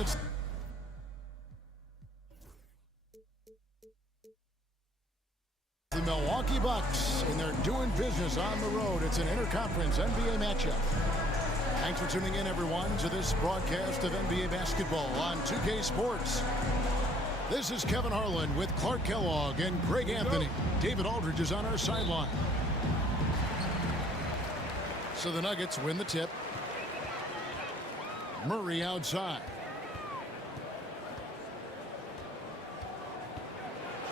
It's the Milwaukee Bucks, and they're doing business on the road. It's an interconference NBA matchup. Thanks for tuning in, everyone, to this broadcast of NBA basketball on 2K Sports. This is Kevin Harlan with Clark Kellogg and Greg Anthony. David Aldridge is on our sideline. So the Nuggets win the tip. Murray outside.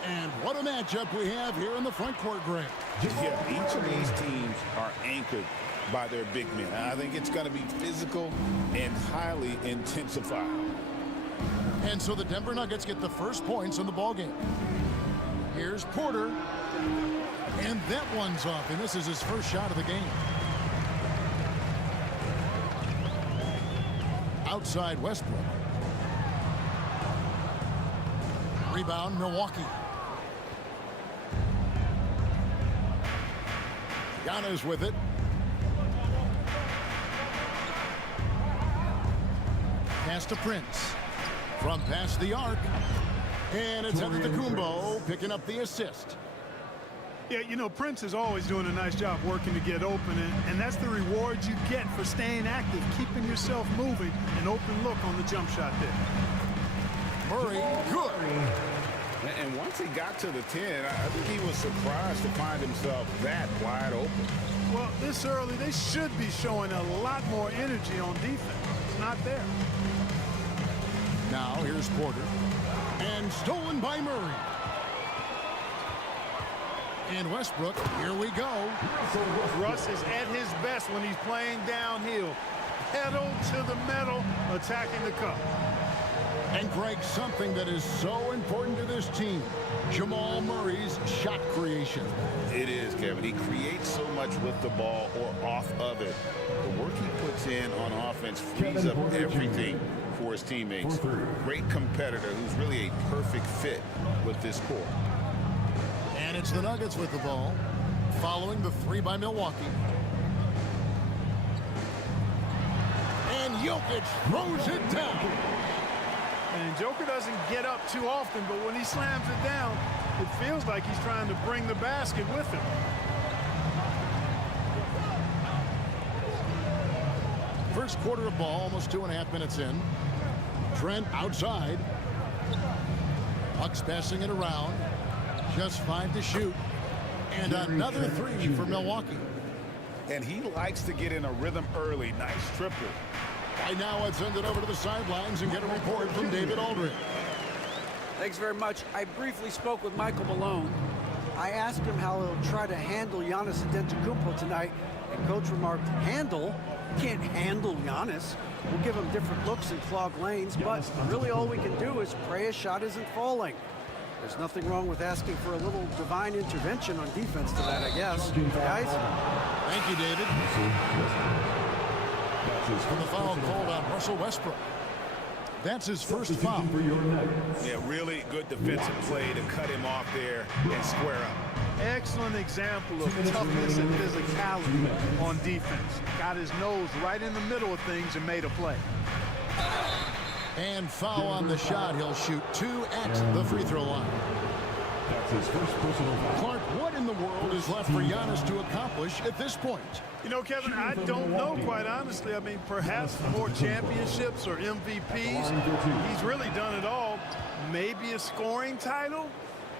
And what a matchup we have here in the front court, Greg. Yeah, each of these teams are anchored by their big men. I think it's going to be physical and highly intensified. And so the Denver Nuggets get the first points in the ballgame. Here's Porter. And that one's off, and this is his first shot of the game. Outside Westbrook. Rebound, Milwaukee. Giannis with it. Pass to Prince. From past the arc. And it's Antetokounmpo picking up the assist. Yeah, you know, Prince is always doing a nice job working to get open, and that's the reward you get for staying active, keeping yourself moving, an open look on the jump shot there. Murray, good. And once he got to the 10, I think he was surprised to find himself that wide open. Well, this early, they should be showing a lot more energy on defense. It's not there. Now here's Porter. And stolen by Murray. And Westbrook, here we go. Russ is at his best when he's playing downhill. Pedal to the metal, attacking the cup. And Greg, something that is so important to this team, Jamal Murray's shot creation. It is, Kevin. He creates so much with the ball or off of it. The work he puts in on offense frees up everything for his teammates. Great competitor who's really a perfect fit with this core. And it's the Nuggets with the ball, following the three by Milwaukee. And Jokic throws it down. And Joker doesn't get up too often, but when he slams it down, it feels like he's trying to bring the basket with him. First quarter of ball, almost 2.5 minutes in. Trent outside. Bucks passing it around. Just 5 to shoot. And another 3 for Milwaukee. And he likes to get in a rhythm early. Nice triple. Right now, let's send it over to the sidelines and get a report from David Aldridge. Thanks very much. I briefly spoke with Michael Malone. I asked him how he'll try to handle Giannis Antetokounmpo tonight, and Coach remarked, handle? You can't handle Giannis. We'll give him different looks and clogged lanes, but really all we can do is pray his shot isn't falling. There's nothing wrong with asking for a little divine intervention on defense tonight, I guess. Guys? Thank you, David. And the foul called on Russell Westbrook. That's his first foul. Yeah, really good defensive play to cut him off there and square up. Excellent example of toughness and physicality on defense. Got his nose right in the middle of things and made a play. And foul on the shot. He'll shoot 2 at the free throw line. That's his first personal foul. Clark, what in the world is left for Giannis to accomplish at this point? You know, Kevin, I don't know, quite honestly. I mean, perhaps more championships or MVPs. He's really done it all. Maybe a scoring title.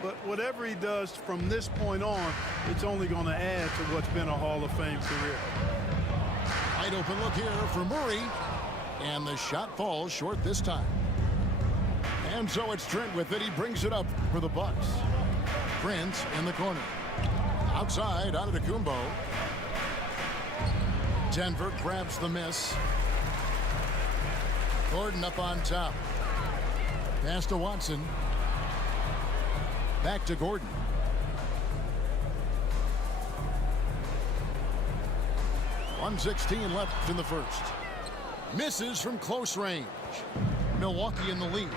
But whatever he does from this point on, it's only going to add to what's been a Hall of Fame career. Wide open look here for Murray. And the shot falls short this time. And so it's Trent with it. He brings it up for the Bucks. Prince in the corner. Outside, Antetokounmpo. Denver grabs the miss. Gordon up on top. Pass to Watson. Back to Gordon. .116 left in the first. Misses from close range. Milwaukee in the lead.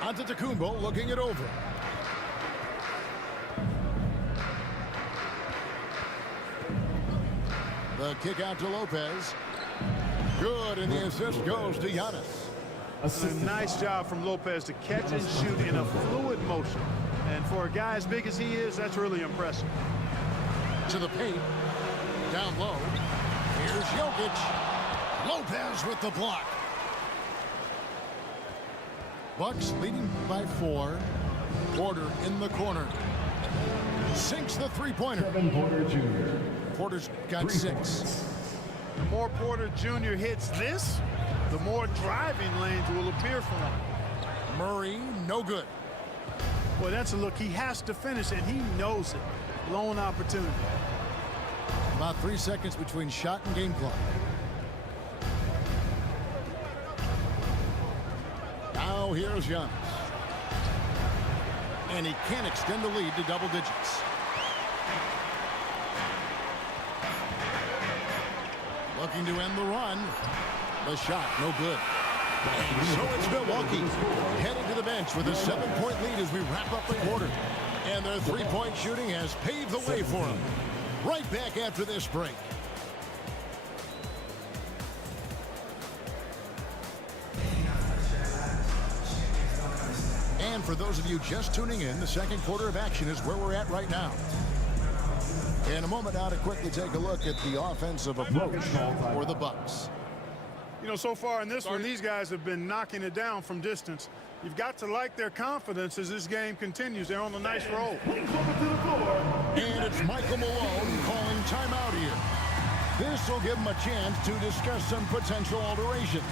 Antetokounmpo looking it over. The kick out to Lopez. Good, and the assist goes to Giannis. A nice job from Lopez to catch and shoot in a fluid motion. And for a guy as big as he is, that's really impressive. To the paint. Down low. Here's Jokic. Lopez with the block. Bucks leading by 4. Porter in the corner. Sinks the three-pointer. Kevin Porter Jr. Porter's got 6. The more Porter Jr. hits this, the more driving lanes will appear for him. Murray, no good. Boy, that's a look he has to finish, and he knows it. Lone opportunity. About 3 seconds between shot and game clock. Now here's Giannis. And he can't extend the lead to double digits. Looking to end the run. The shot, no good. And so it's Milwaukee heading to the bench with a 7-point lead as we wrap up the quarter. And their three-point shooting has paved the way for them. Right back after this break. And for those of you just tuning in, the second quarter of action is where we're at right now. In a moment now to quickly take a look at the offensive approach for the Bucks. You know, so far in this one, these guys have been knocking it down from distance. You've got to like their confidence as this game continues. They're on a nice roll. And it's Michael Malone calling timeout here. This will give him a chance to discuss some potential alterations.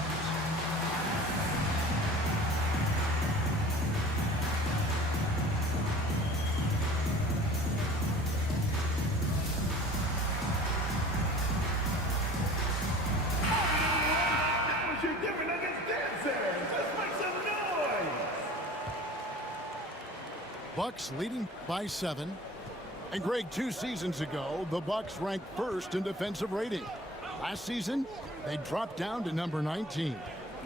Bucks leading by 7. And Greg, 2 seasons ago, the Bucks ranked first in defensive rating. Last season, they dropped down to number 19.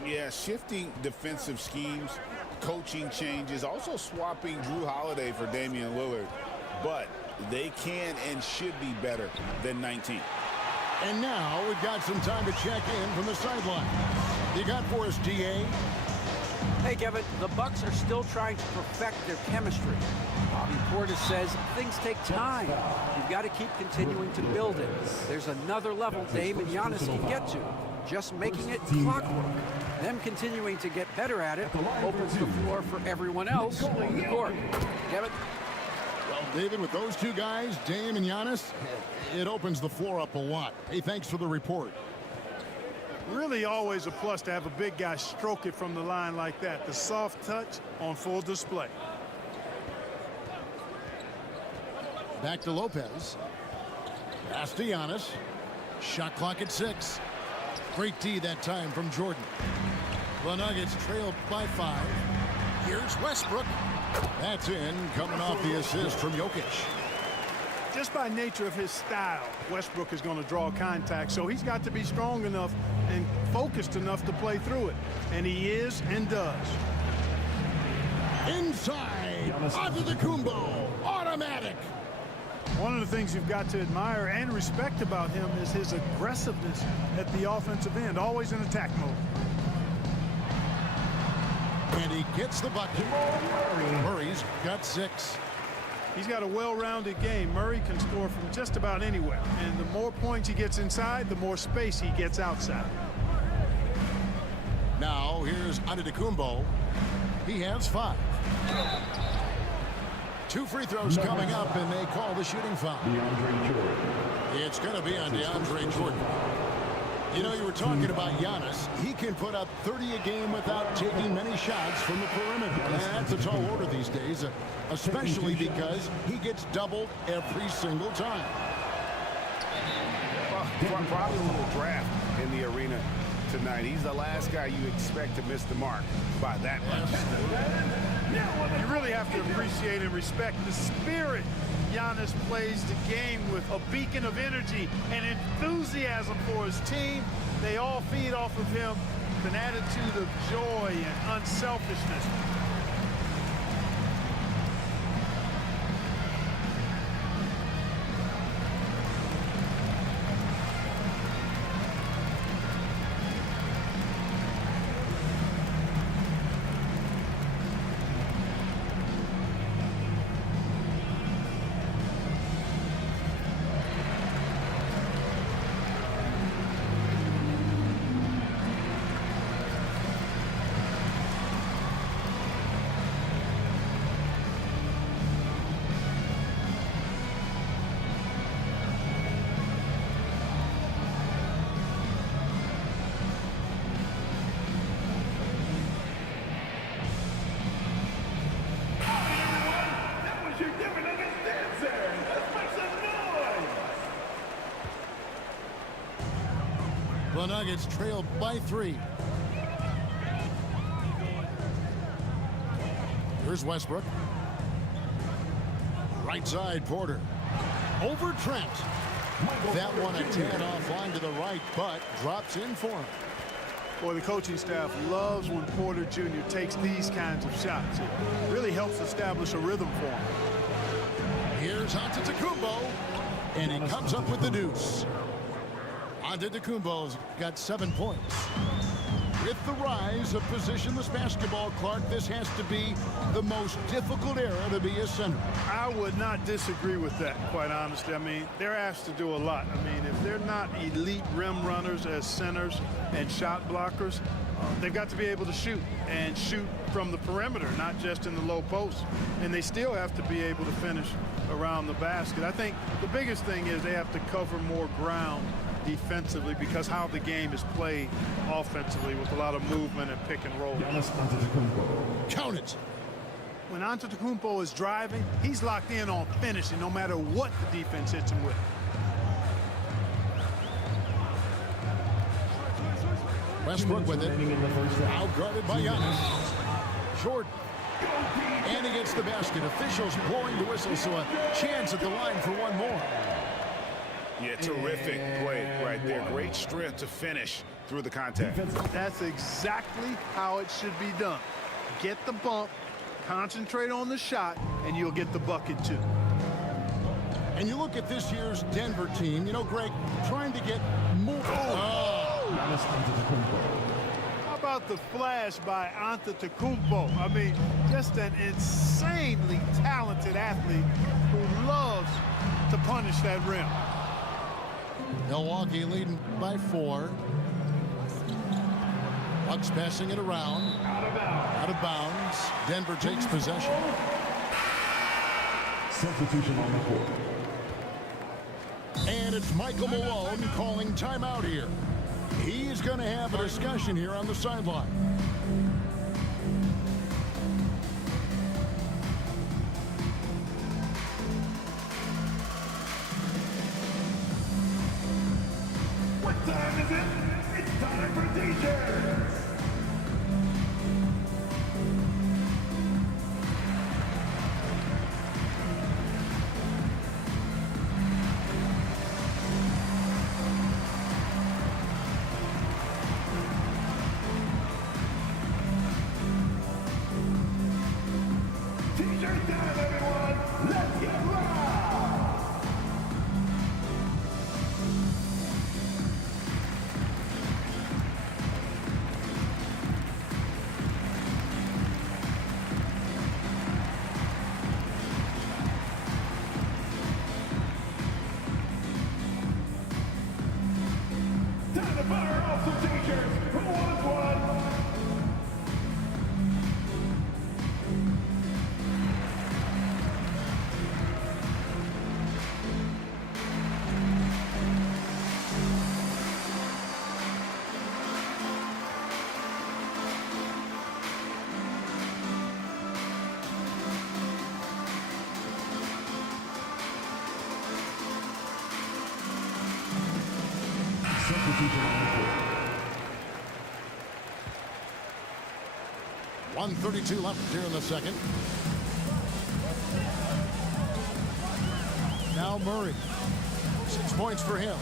Yeah, shifting defensive schemes, coaching changes, also swapping Drew Holiday for Damian Lillard. But they can and should be better than 19. And now we've got some time to check in from the sideline. You got for us, D.A.? Hey, Kevin, the Bucks are still trying to perfect their chemistry. Bobby Portis says things take time. You've got to keep continuing to build it. There's another level Dame and Giannis can get to. Just making it clockwork. Them continuing to get better at it opens the floor for everyone else on the court. Kevin? Well, David, with those two guys, Dame and Giannis, it opens the floor up a lot. Hey, thanks for the report. Really always a plus to have a big guy stroke it from the line like that. The soft touch on full display. Back to Lopez. Pass to Giannis. Shot clock at 6. Great D that time from Jordan. The Nuggets trailed by 5. Here's Westbrook. That's in, coming off the assist from Jokic. Just by nature of his style, Westbrook is going to draw contact, so he's got to be strong enough and focused enough to play through it. And he is and does. Inside, Antetokounmpo, automatic. One of the things you've got to admire and respect about him is his aggressiveness at the offensive end, always in attack mode. And he gets the bucket. Murray's got 6. He's got a well-rounded game. Murray can score from just about anywhere. And the more points he gets inside, the more space he gets outside. Now, here's Antetokounmpo. He has 5. 2 free throws coming up, and they call the shooting foul. DeAndre Jordan. It's going to be on DeAndre Jordan. You know, you were talking about Giannis. He can put up 30 a game without taking many shots from the perimeter. That's a tall order these days, especially because he gets doubled every single time. Probably a little draft in the arena tonight. He's the last guy you expect to miss the mark by that much. You really have to appreciate and respect the spirit Giannis plays the game with, a beacon of energy and enthusiasm for his team. They all feed off of him with an attitude of joy and unselfishness. The Nuggets trail by 3. Here's Westbrook. Right side, Porter. Over Trent. That one a tad offline to the right, but drops in for him. Boy, the coaching staff loves when Porter Jr. takes these kinds of shots. It really helps establish a rhythm for him. Here's Antetokounmpo, and he comes up with the deuce. Antetokounmpo's got 7 points. With the rise of positionless basketball, Clark, this has to be the most difficult era to be a center. I would not disagree with that, quite honestly. I mean, they're asked to do a lot. I mean, if they're not elite rim runners as centers and shot blockers, they've got to be able to shoot and shoot from the perimeter, not just in the low post. And they still have to be able to finish around the basket. I think the biggest thing is they have to cover more ground defensively because how the game is played offensively with a lot of movement and pick and roll. Count it. When Antetokounmpo is driving, he's locked in on finishing no matter what the defense hits him with. Westbrook with it. Outguarded by Giannis. Jordan. And he gets the basket. Officials blowing the whistle, so a chance at the line for one more. Yeah, terrific play right there. Great strength to finish through the contact. That's exactly how it should be done. Get the bump, concentrate on the shot, and you'll get the bucket too. And you look at this year's Denver team, you know, Greg, trying to get more. How about the flash by Antetokounmpo? I mean, just an insanely talented athlete who loves to punish that rim. Milwaukee leading by 4. Bucks passing it around. Out of bounds. Denver takes possession. Substitution on the court. And it's Michael Malone calling timeout here. He's going to have a discussion here on the sideline. What time is it? It's time for T-shirts. T-shirt time, everyone. Let's get loud. Time to fire off some T-shirts. Who wants one? Substitution on the court. 1:32 left here in the second. Now Murray. 6 points for him.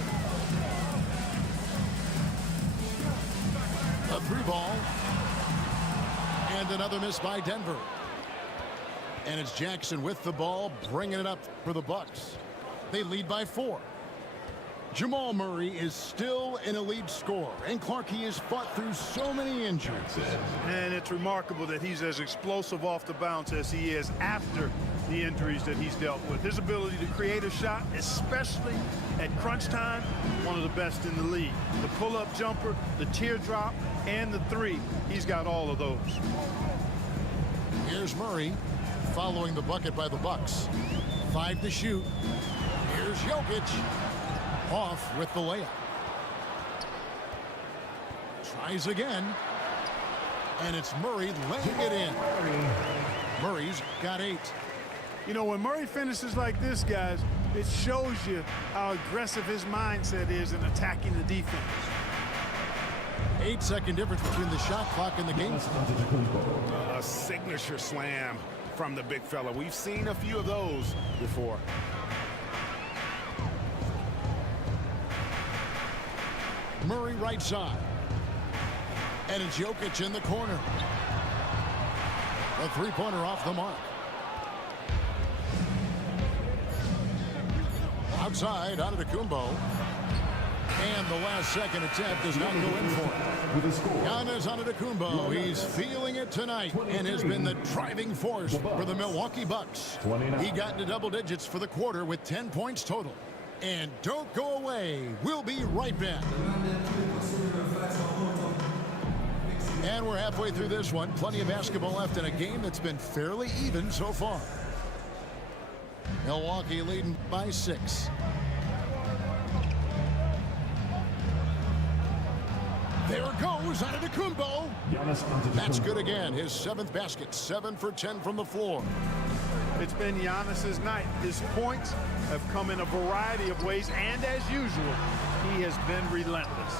A 3-ball. And another miss by Denver. And it's Jackson with the ball, bringing it up for the Bucks. They lead by 4. Jamal Murray is still an elite scorer, and Clark, he has fought through so many injuries. And it's remarkable that he's as explosive off the bounce as he is after the injuries that he's dealt with. His ability to create a shot, especially at crunch time, one of the best in the league. The pull-up jumper, the teardrop, and the 3, he's got all of those. Here's Murray following the bucket by the Bucks. 5 to shoot. Here's Jokic. Off with the layup. Tries again. And it's Murray laying it in. Murray's got 8. You know, when Murray finishes like this, guys, it shows you how aggressive his mindset is in attacking the defense. 8-second difference between the shot clock and the game. A signature slam from the big fella. We've seen a few of those before. Murray right side. And it's Jokic in the corner. A three-pointer off the mark. Outside, Antetokounmpo. And the last second attempt does not go in for it. Giannis Antetokounmpo, he's feeling it tonight and has been the driving force for the Milwaukee Bucks. He got into double digits for the quarter with 10 points total. And don't go away. We'll be right back. And we're halfway through this one. Plenty of basketball left in a game that's been fairly even so far. Milwaukee leading by 6. There goes Antetokounmpo. That's good again. His 7th basket. 7 for 10 from the floor. It's been Giannis's night. His points have come in a variety of ways, and as usual, he has been relentless.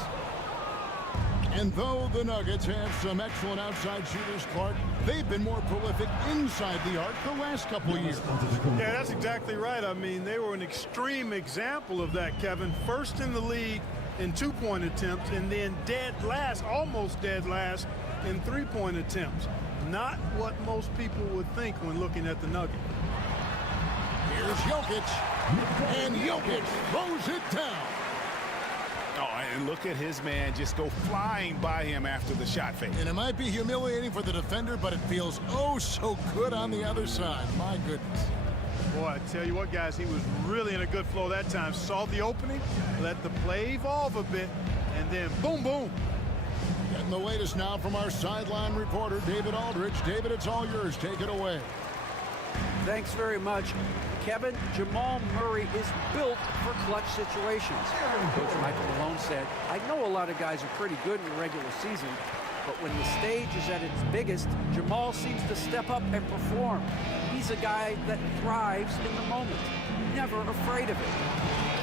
And though the Nuggets have some excellent outside shooters, Clark, they've been more prolific inside the arc the last couple of years. Yeah, that's exactly right. I mean, they were an extreme example of that, Kevin. First in the league in 2-point attempts, and then dead last, almost dead last, in 3-point attempts. Not what most people would think when looking at the Nuggets. Here's Jokic, and Jokic throws it down. Oh, and look at his man just go flying by him after the shot fake. And it might be humiliating for the defender, but it feels oh so good on the other side. My goodness. Boy, I tell you what, guys, he was really in a good flow that time. Saw the opening, let the play evolve a bit, and then boom, boom. Getting the latest now from our sideline reporter, David Aldridge. David, it's all yours. Take it away. Thanks very much. Kevin, Jamal Murray is built for clutch situations. Coach Michael Malone said, I know a lot of guys are pretty good in the regular season, but when the stage is at its biggest, Jamal seems to step up and perform. He's a guy that thrives in the moment, never afraid of it.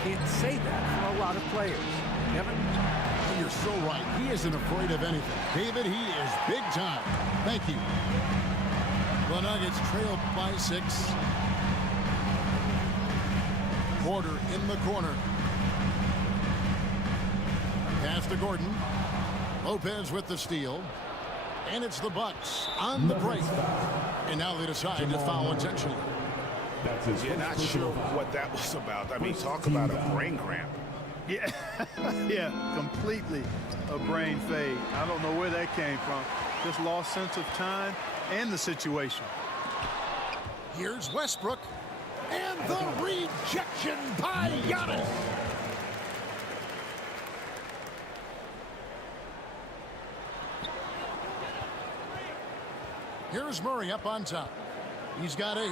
Can't say that for a lot of players. Kevin? You're so right. He isn't afraid of anything. David, he is big time. Thank you. The Nuggets trail by 6. Porter in the corner. Pass to Gordon. Lopez with the steal. And it's the Bucks on the break. And now they decide to foul intentionally. You're not sure what that was about. I mean, talk about a brain cramp. Yeah, yeah, completely a brain fade. I don't know where that came from. Just lost sense of time and the situation. Here's Westbrook. And the rejection by Giannis. Here's Murray up on top. He's got 8.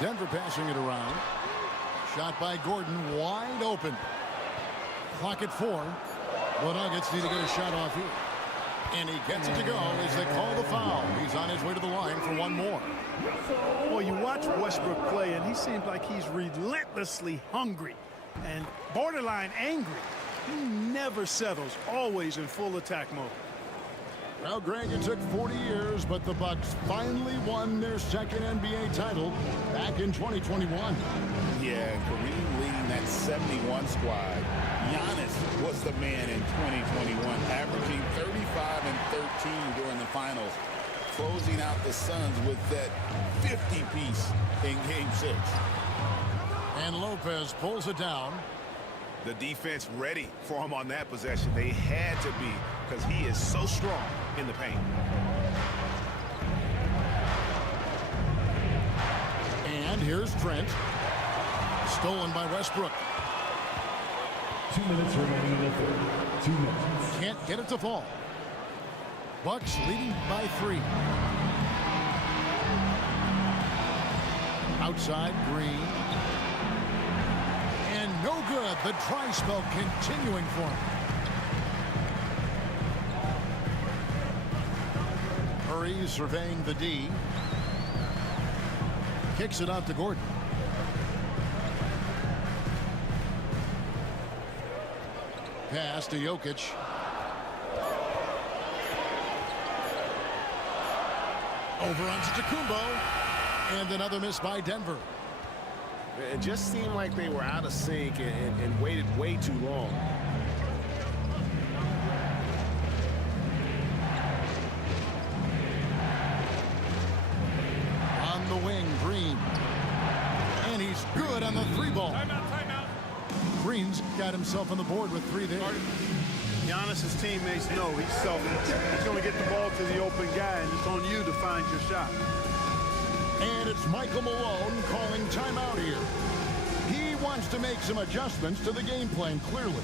Denver passing it around. Shot by Gordon, wide open. Clock at 4. The Nuggets need to get a shot off here. And he gets it to go as they call the foul. He's on his way to the line for one more. Well, you watch Westbrook play, and he seems like he's relentlessly hungry and borderline angry. He never settles, always in full attack mode. Well, Greg, it took 40 years, but the Bucks finally won their second NBA title back in 2021. Yeah, Kareem leading that 71 squad. Giannis was the man in 2021, averaging 35 and 13 during the finals, closing out the Suns with that 50-piece in Game 6. And Lopez pulls it down. The defense ready for him on that possession. They had to be, because he is so strong in the paint. And here's Trent. Stolen by Westbrook. 2 minutes remaining in the third. 2 minutes. Can't get it to fall. Bucks leading by 3. Outside, Green. And no good. The dry spell continuing for him. Murray surveying the D. Kicks it out to Gordon. pass to Jokic. Over on Antetokounmpo. And another miss by Denver. It just seemed like they were out of sync and waited way too long. On the wing, Green. And he's good on the three ball. Timeout. Green's got himself on the board with 3 there. Giannis's teammates know he's selfish. He's going to get the ball to the open guy, and it's on you to find your shot. And it's Michael Malone calling timeout here. He wants to make some adjustments to the game plan, clearly.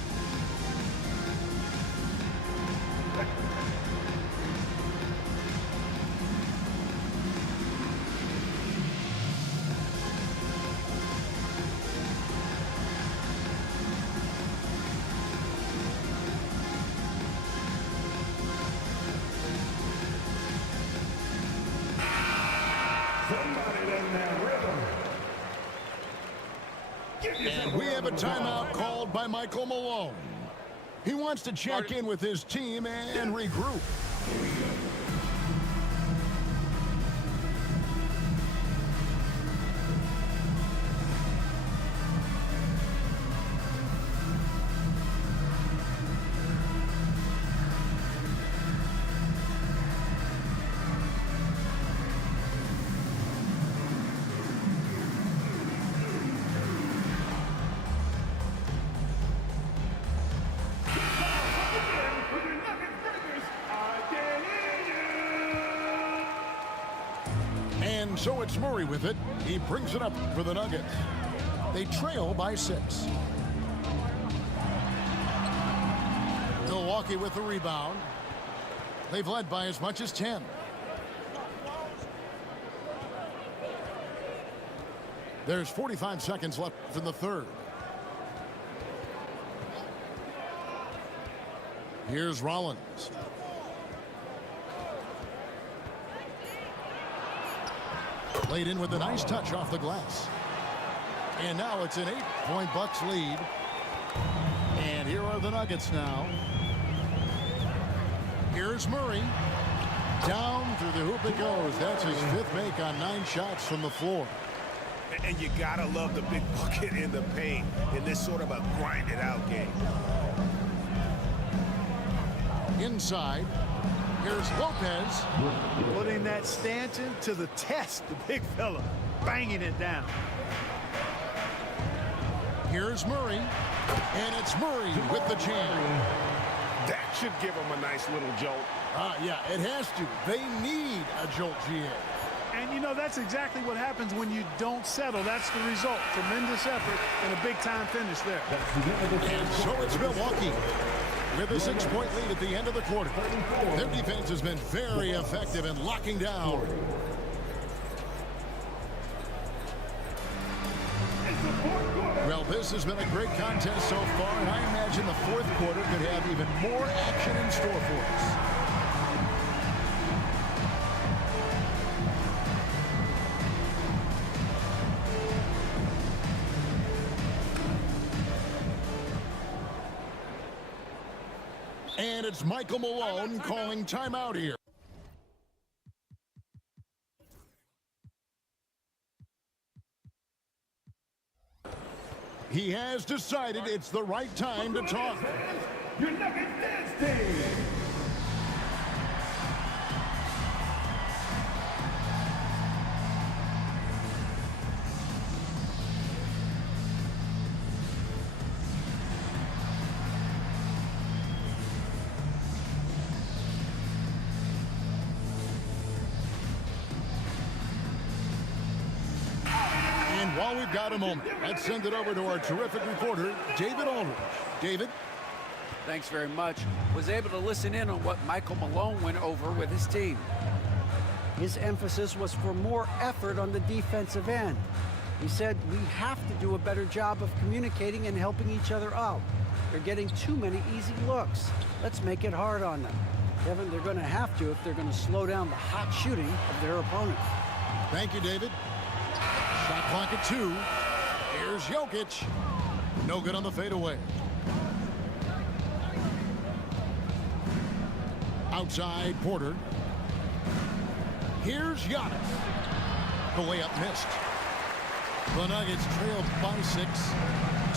And we have a timeout called by Michael Malone. He wants to check in with his team and regroup. And so it's Murray with it. He brings it up for the Nuggets. They trail by 6. Milwaukee with the rebound. They've led by as much as 10. There's 45 seconds left in the third. Here's Rollins. Laid in with a nice touch off the glass. And now it's an 8-point Bucks lead. And here are the Nuggets now. Here's Murray. Down through the hoop it goes. That's his 5th make on 9 shots from the floor. And you gotta love the big bucket in the paint in this sort of a grinded out game. Inside. Here's Lopez. Putting that Stanton to the test, the big fella, banging it down. Here's Murray. And it's Murray with the jam. That should give them a nice little jolt. Yeah, it has to. They need a jolt, GA. And, you know, that's exactly what happens when you don't settle. That's the result. Tremendous effort and a big-time finish there. And so it's Milwaukee with a 6-point lead at the end of the quarter. Their defense has been very effective in locking down. Well, this has been a great contest so far, and I imagine the 4th quarter could have even more action in store for us. And it's Michael Malone calling timeout here. He has decided it's the right time to talk. Your Nuggets dance team. While we've got a moment, let's send it over to our terrific reporter, David Aldridge. David? Thanks very much. Was able to listen in on what Michael Malone went over with his team. His emphasis was for more effort on the defensive end. He said we have to do a better job of communicating and helping each other out. They're getting too many easy looks. Let's make it hard on them. Kevin, they're going to have to if they're going to slow down the hot shooting of their opponent. Thank you, David. Shot clock at 2. Here's Jokic. No good on the fadeaway. Outside Porter. Here's Giannis. The layup missed. The Nuggets trail by 6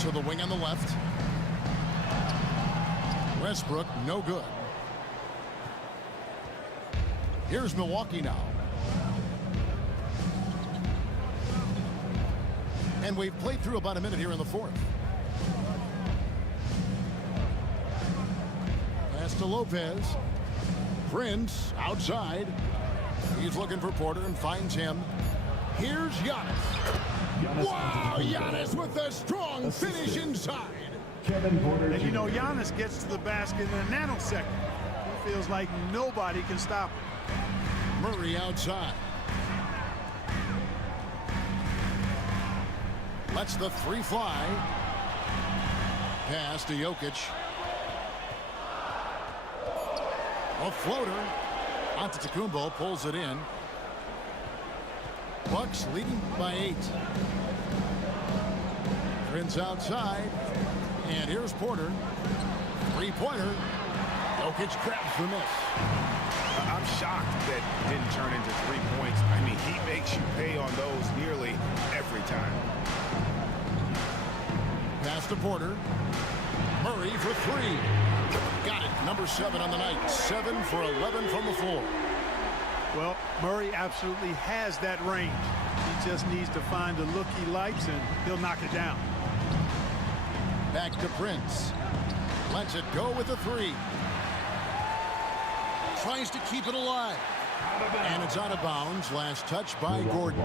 to the wing on the left. Westbrook, no good. Here's Milwaukee now. And we've played through about a minute here in the fourth. Pass to Lopez. Prince outside. He's looking for Porter and finds him. Here's Giannis. Wow, Giannis with a strong finish inside. Kevin Porter. And you know, Giannis gets to the basket in a nanosecond. He feels like nobody can stop him. Murray outside. Lets the 3 fly. Pass to Jokic. A floater. Antetokounmpo pulls it in. Bucks leading by 8. Prince outside. And here's Porter. 3-pointer. Jokic grabs the miss. I'm shocked that didn't turn into 3 points. I mean, he makes you pay on those nearly every time. Pass to Porter. Murray for 3. Got it. Number 7 on the night. 7 for 11 from the floor. Well, Murray absolutely has that range. He just needs to find the look he likes, and he'll knock it down. Back to Prince. Lets it go with a 3. Tries to keep it alive. And it's out of bounds. Last touch by Gordon.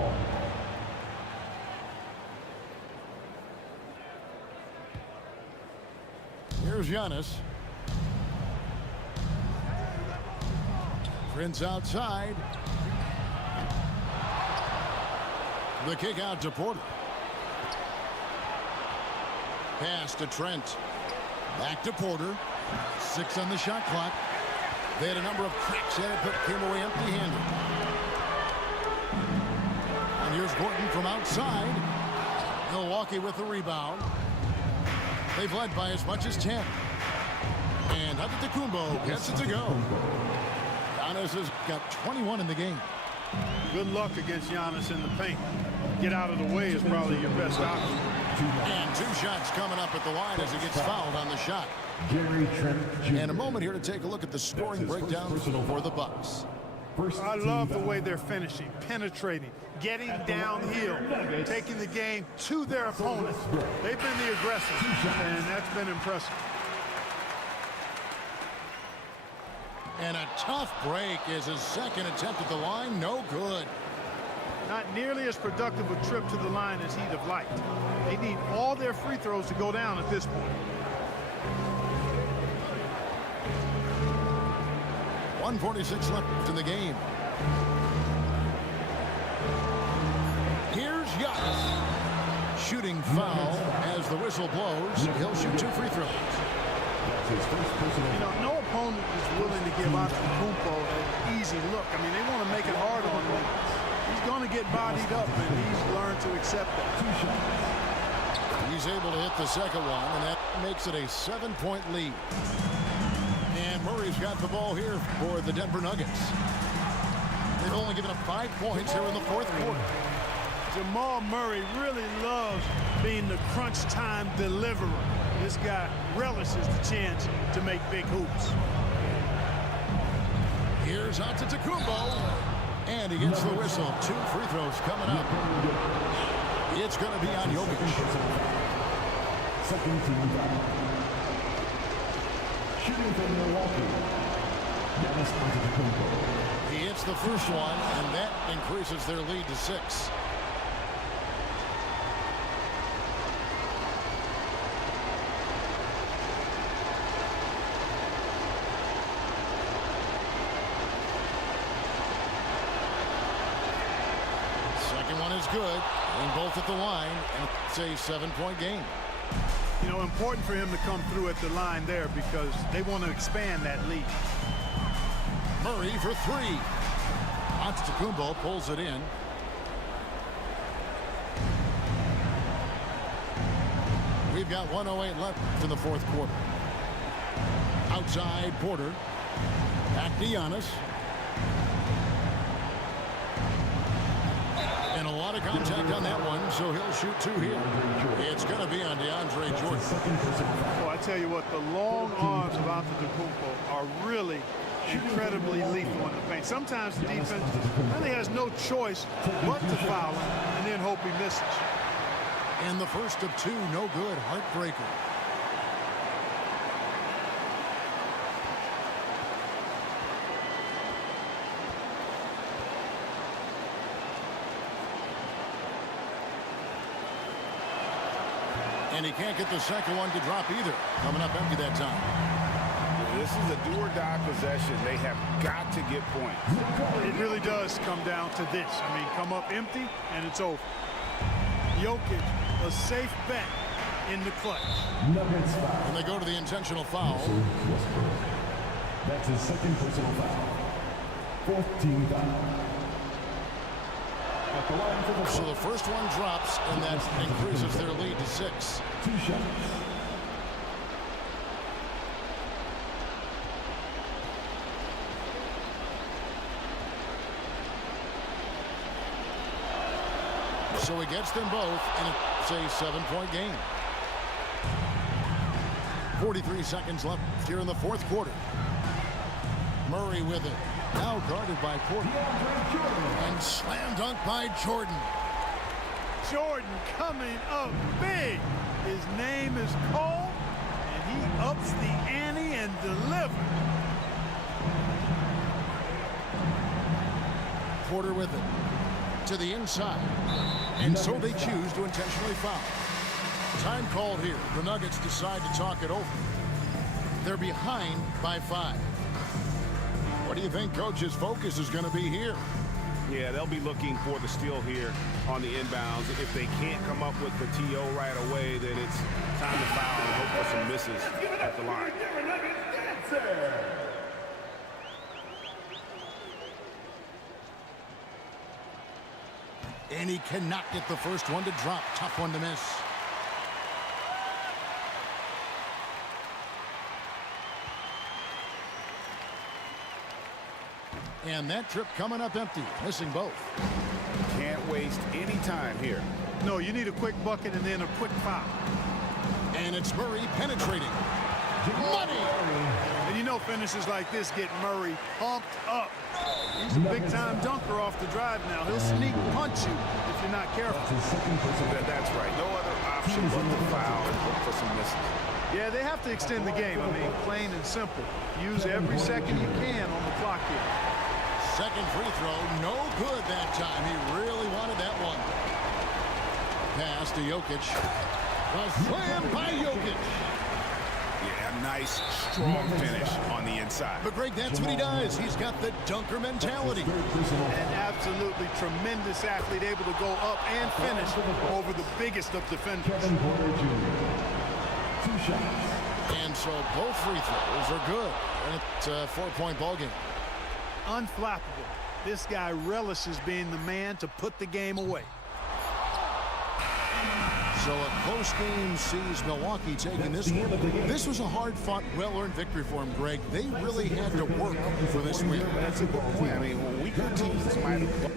Here's Giannis. Prince outside. The kick out to Porter. Pass to Trent. Back to Porter. 6 on the shot clock. They had a number of cracks at it, but came away empty-handed. And here's Gordon from outside. Milwaukee with the rebound. They've led by as much as 10. And Antetokounmpo gets it to go. Giannis has got 21 in the game. Good luck against Giannis in the paint. Get out of the way is probably your best option. And 2 shots coming up at the line as he gets fouled on the shot. Gary Trent Jr. And a moment here to take a look at the scoring breakdown for the Bucks. I love the way they're finishing, penetrating, getting downhill, taking the game to their opponents. They've been the aggressors, and that's been impressive. And a tough break is his second attempt at the line. No good. Not nearly as productive a trip to the line as he'd have liked. They need all their free throws to go down at this point. 1:46 left in the game. Here's Giannis. Shooting foul as the whistle blows. He'll shoot 2 free throws. You know, no opponent is willing to give Antetokounmpo an easy look. I mean, they want to make it hard on him. He's going to get bodied up, and he's learned to accept that. He's able to hit the second one, and that makes it a 7-point lead. And Murray's got the ball here for the Denver Nuggets. They've only given up 5 points here in the fourth quarter. Jamal Murray really loves being the crunch time deliverer. This guy relishes the chance to make big hoops. Here's Antetokounmpo. And he gets the whistle. 2 free throws coming up. It's going to be on Jokic. Second team foul. Shooting from Milwaukee. Giannis Antetokounmpo. He hits the first one, and that increases their lead to 6. Second one is good. And both at the line, and it's a 7-point game. You know, important for him to come through at the line there because they want to expand that lead. Murray for 3. Antetokounmpo pulls it in. We've got 1:08 left in the fourth quarter. Outside Porter. Back to Giannis. And a lot of contact on that one, so he'll shoot 2 here. It's going to be on DeAndre Jordan. Well, I tell you what, the long arms of Antetokounmpo are really incredibly lethal in the paint. Sometimes the defense really has no choice but to foul him and then hope he misses. And the first of 2, no good. Heartbreaker. And he can't get the second one to drop either. Coming up empty that time. This is a do-or-die possession. They have got to get points. It really does come down to this. I mean, come up empty, and it's over. Jokic, a safe bet in the clutch. And they go to the intentional foul. That's his second personal foul. 4th team foul. At the line for the So the first one drops, and that increases their lead to 6. 2 shots. So he gets them both, and it's a 7-point game. 43 seconds left here in the 4th quarter. Murray with it. Now guarded by Porter. And slam dunk by Jordan. Jordan coming up big. His name is Cole, and he ups the ante and delivers. Porter with it. To the inside. And so they choose to intentionally foul. Time called here. The Nuggets decide to talk it over. They're behind by 5. What do you think Coach's focus is going to be here? Yeah, they'll be looking for the steal here on the inbounds. If they can't come up with the TO right away, then it's time to foul and hope for some misses at the line. And he cannot get the first one to drop. Tough one to miss. And that trip coming up empty. Missing both. Can't waste any time here. No, you need a quick bucket and then a quick foul. And it's Murray penetrating. Money! And you know finishes like this get Murray pumped up. He's a big-time dunker off the drive now. He'll sneak punch you if you're not careful. That's right. No other option but to foul and hope for some misses. Yeah, they have to extend the game. I mean, plain and simple. Use every second you can on the clock here. Second free throw, no good that time. He really wanted that one. Pass to Jokic. A slam by Jokic. Yeah, nice, strong finish on the inside. But Greg, that's what he does. He's got the dunker mentality. An absolutely tremendous athlete, able to go up and finish over the biggest of defenders. Kevin Porter Jr. 2 shots. And so both free throws are good. And it's a 4-point ball game. Unflappable. This guy relishes being the man to put the game away. So a close game sees Milwaukee taking this one. This was a hard-fought, well-earned victory for him, Greg. They really had to work for this win. That's a good point. I mean, weaker teams might have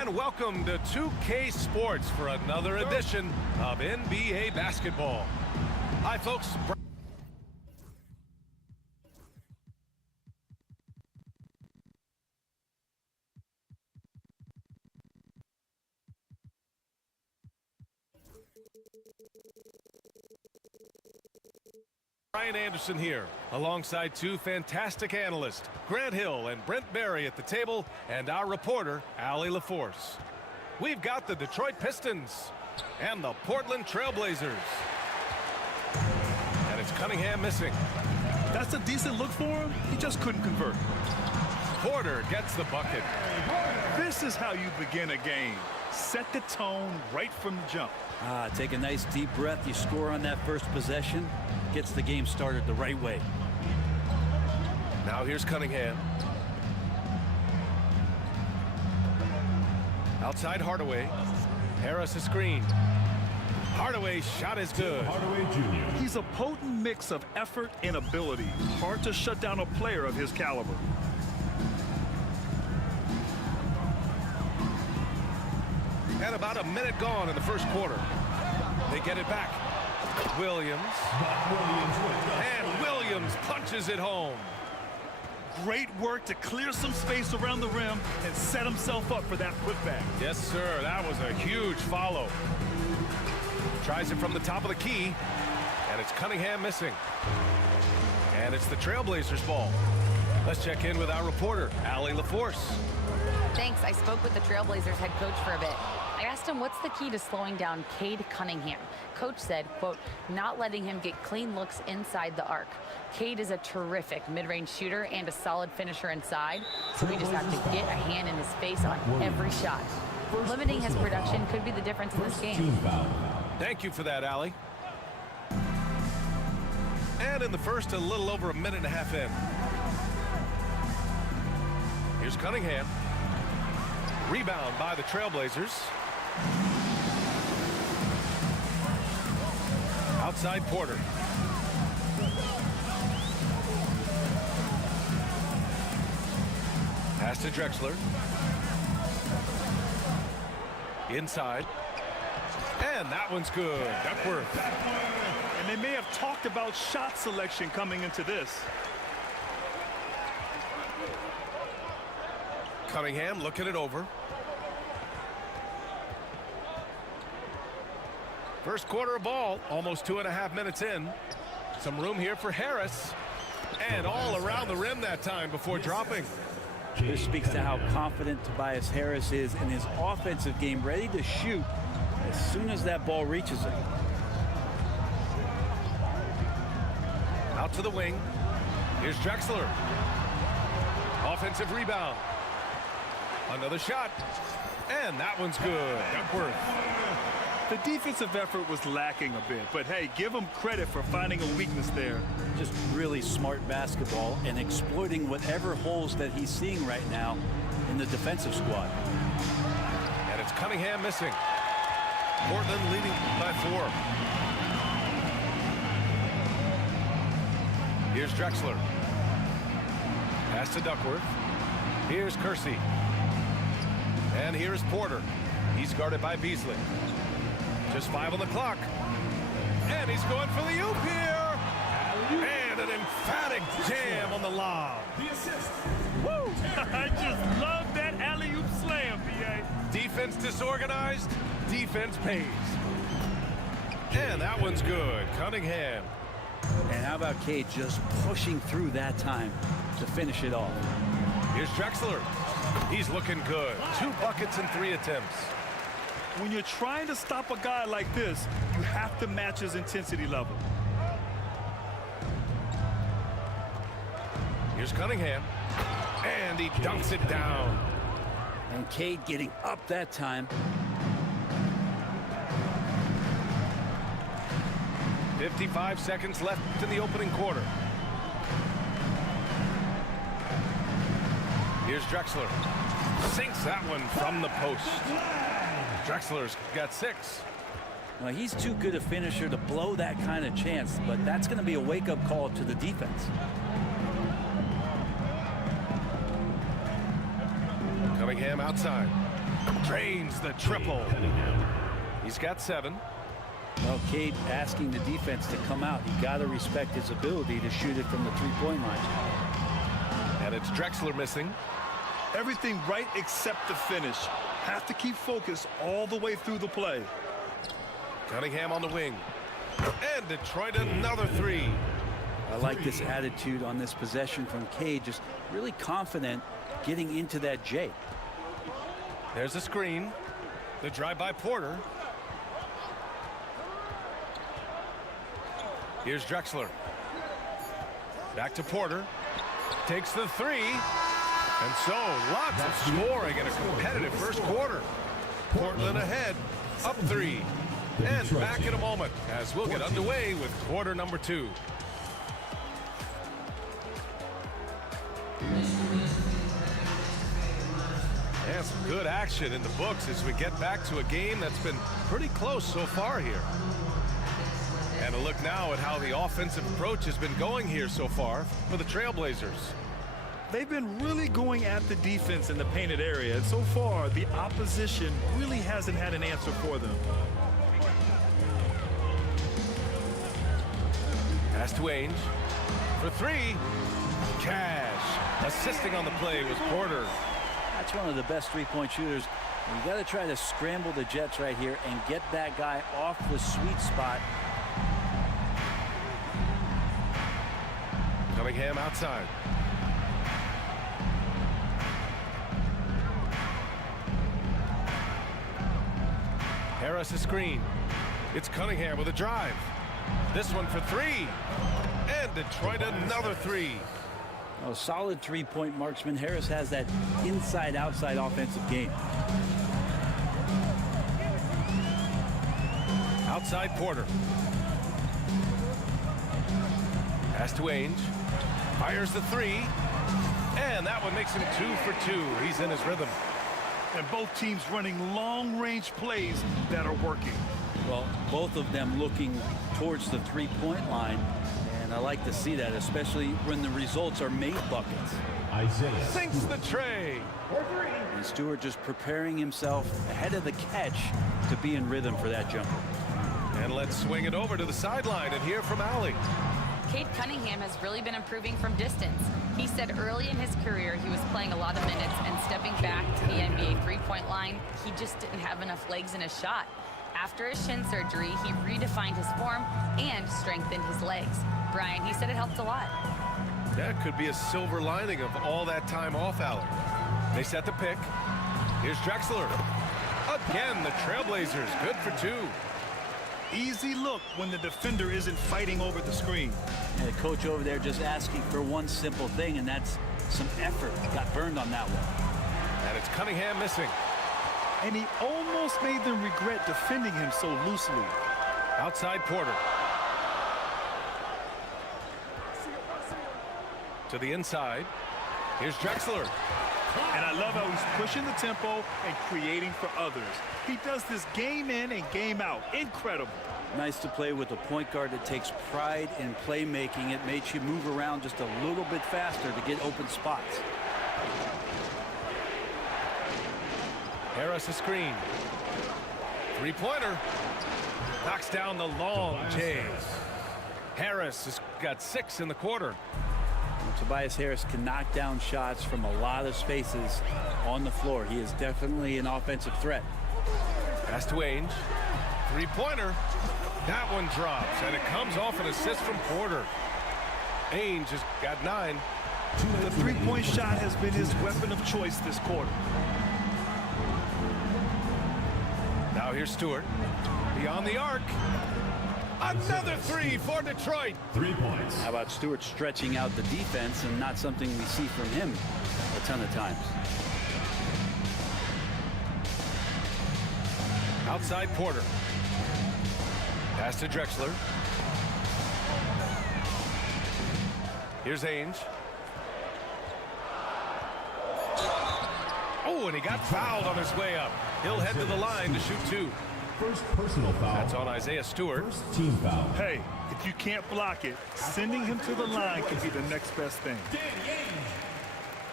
And welcome to 2K Sports for another edition of NBA basketball. Hi, folks. Brian Anderson here, alongside two fantastic analysts, Grant Hill and Brent Barry at the table, and our reporter, Allie LaForce. We've got the Detroit Pistons and the Portland Trailblazers. And it's Cunningham missing. That's a decent look for him. He just couldn't convert. Porter gets the bucket. This is how you begin a game. Set the tone right from the jump. Take a nice deep breath. You score on that first possession. Gets the game started the right way. Now here's Cunningham. Outside Hardaway. Harris a screen. Hardaway's shot is good. Hardaway Jr. He's a potent mix of effort and ability. Hard to shut down a player of his caliber. And about a minute gone in the first quarter. They get it back. Williams. And Williams punches it home. Great work to clear some space around the rim and set himself up for that putback. Yes, sir. That was a huge follow. Tries it from the top of the key. And it's Cunningham missing. And it's the Trailblazers' ball. Let's check in with our reporter, Allie LaForce. Thanks. I spoke with the Trailblazers head coach for a bit. I asked him what's the key to slowing down Cade Cunningham. Coach said, quote, not letting him get clean looks inside the arc. Cade is a terrific mid-range shooter and a solid finisher inside, so we just have to get a hand in his face on every shot. Limiting his production could be the difference in this game. Thank you for that, Allie. And in the first, a little over a minute and a half in. Here's Cunningham. Rebound by the Trailblazers. Outside Porter. Pass to Drexler. Inside. And that one's good. Duckworth. And they may have talked about shot selection coming into this. Cunningham looking it over. First quarter of ball, almost 2.5 minutes in. Some room here for Harris. And all around the rim that time before dropping. This speaks to how confident Tobias Harris is in his offensive game, ready to shoot as soon as that ball reaches him. Out to the wing. Here's Drexler. Offensive rebound. Another shot. And that one's good. Duckworth. The defensive effort was lacking a bit, but hey, give him credit for finding a weakness there. Just really smart basketball and exploiting whatever holes that he's seeing right now in the defensive squad. And it's Cunningham missing. Portland leading by 4. Here's Drexler. Pass to Duckworth. Here's Kersey. And here's Porter. He's guarded by Beasley. Just 5 on the clock. And he's going for the oop here. And an emphatic jam on the lob. Woo! I just love that alley-oop slam, B.A. Defense disorganized, defense pays. And that one's good. Cunningham. And how about Cade just pushing through that time to finish it off? Here's Drexler. He's looking good. 2 buckets in 3 attempts. When you're trying to stop a guy like this, you have to match his intensity level. Here's Cunningham. And he dunks it down. And Cade getting up that time. 55 seconds left in the opening quarter. Here's Drexler. Sinks that one from the post. Drexler's got 6. Well, he's too good a finisher to blow that kind of chance, but that's going to be a wake-up call to the defense. Cunningham outside. Drains the triple. He's got 7. Well, Cade asking the defense to come out. You got to respect his ability to shoot it from the three-point line. And it's Drexler missing. Everything right except the finish. Have to keep focused all the way through the play. Cunningham on the wing. And Detroit another 3. I like this attitude on this possession from Cade. Just really confident getting into that J. There's a screen. The drive by Porter. Here's Drexler. Back to Porter. Takes the 3. And so lots of scoring in a competitive first quarter. Portland ahead, up 3. And back in a moment as we'll get underway with quarter number 2. And some good action in the books as we get back to a game that's been pretty close so far here. And a look now at how the offensive approach has been going here so far for the Trailblazers. They've been really going at the defense in the painted area, and so far the opposition really hasn't had an answer for them. Pass to Ainge for 3. Cash. Assisting on the play was Porter. That's one of the best three-point shooters. You got to try to scramble the Jets right here and get that guy off the sweet spot. Cunningham outside. Harris a screen. It's Cunningham with a drive. This one for 3. And Detroit another 3. A solid three-point marksman. Harris has that inside-outside offensive game. Outside Porter. Pass to Ainge. Fires the 3. And that one makes him 2 for 2. He's in his rhythm. And both teams running long-range plays that are working. Well, both of them looking towards the three-point line. And I like to see that, especially when the results are made buckets. Isaiah Sinks the tray. And Stewart just preparing himself ahead of the catch to be in rhythm for that jumper. And let's swing it over to the sideline and hear from Allie. Cade Cunningham has really been improving from distance. He said early in his career he was playing a lot of minutes and stepping back to the NBA three-point line, he just didn't have enough legs in his shot. After his shin surgery, he redefined his form and strengthened his legs. Brian, he said it helped a lot. That could be a silver lining of all that time off, Allie. They set the pick. Here's Drexler. Again, the Trailblazers good for 2. Easy look when the defender isn't fighting over the screen. And the coach over there just asking for one simple thing, and that's some effort. Got burned on that one. And it's Cunningham missing. And he almost made them regret defending him so loosely. Outside Porter. To the inside. Here's Drexler. And I love how he's pushing the tempo and creating for others. He does this game in and game out. Incredible. Nice to play with a point guard that takes pride in playmaking. It makes you move around just a little bit faster to get open spots. Harris a screen. Three-pointer. Knocks down the long Jays. Harris has got 6 in the quarter. Tobias Harris can knock down shots from a lot of spaces on the floor. He is definitely an offensive threat. Pass to Ainge. Three-pointer. That one drops, and it comes off an assist from Porter. Ainge has got 9. The three-point shot has been his weapon of choice this quarter. Now here's Stewart. Beyond the arc. Another 3 for Detroit. 3 points. How about Stewart stretching out the defense, and not something we see from him a ton of times. Outside Porter. Pass to Drexler. Here's Ainge. Oh, and he got fouled on his way up. He'll head to the line to shoot 2. First personal foul. That's on Isaiah Stewart. First team foul. Hey, if you can't block it, sending him to the line could be the next best thing.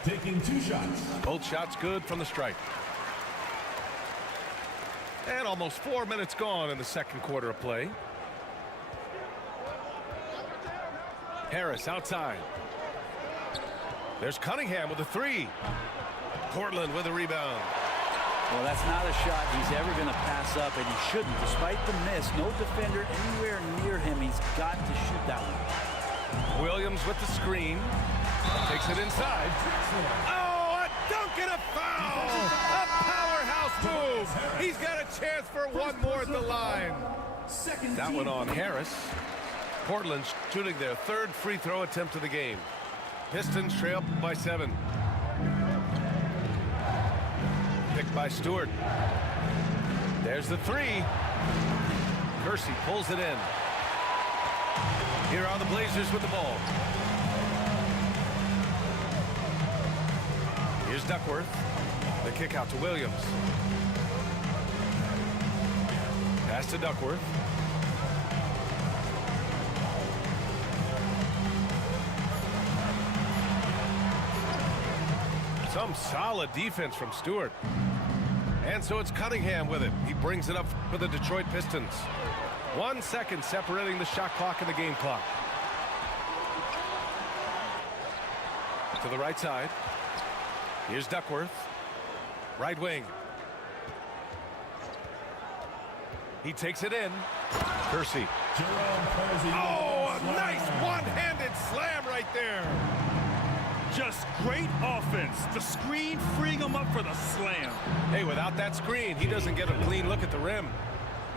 Taking 2 shots. Both shots good from the stripe. And almost 4 minutes gone in the second quarter of play. Harris outside. There's Cunningham with a 3. Portland with a rebound. Well, that's not a shot he's ever going to pass up, and he shouldn't. Despite the miss, no defender anywhere near him. He's got to shoot that one. Williams with the screen. Takes it inside. Oh, a dunk and a foul! A powerhouse move! He's got a chance for one more at the line. That one on Harris. Portland shooting their 3rd free throw attempt of the game. Pistons trail by 7. Picked by Stewart. There's the 3. Kersey pulls it in. Here are the Blazers with the ball. Here's Duckworth. The kick out to Williams. Pass to Duckworth. Some solid defense from Stewart. And so it's Cunningham with it. He brings it up for the Detroit Pistons. 1 second separating the shot clock and the game clock. To the right side. Here's Duckworth. Right wing. He takes it in. Kersey. Oh, a nice one-handed slam right there. Just great offense. The screen freeing him up for the slam. Hey, without that screen, he doesn't get a clean look at the rim.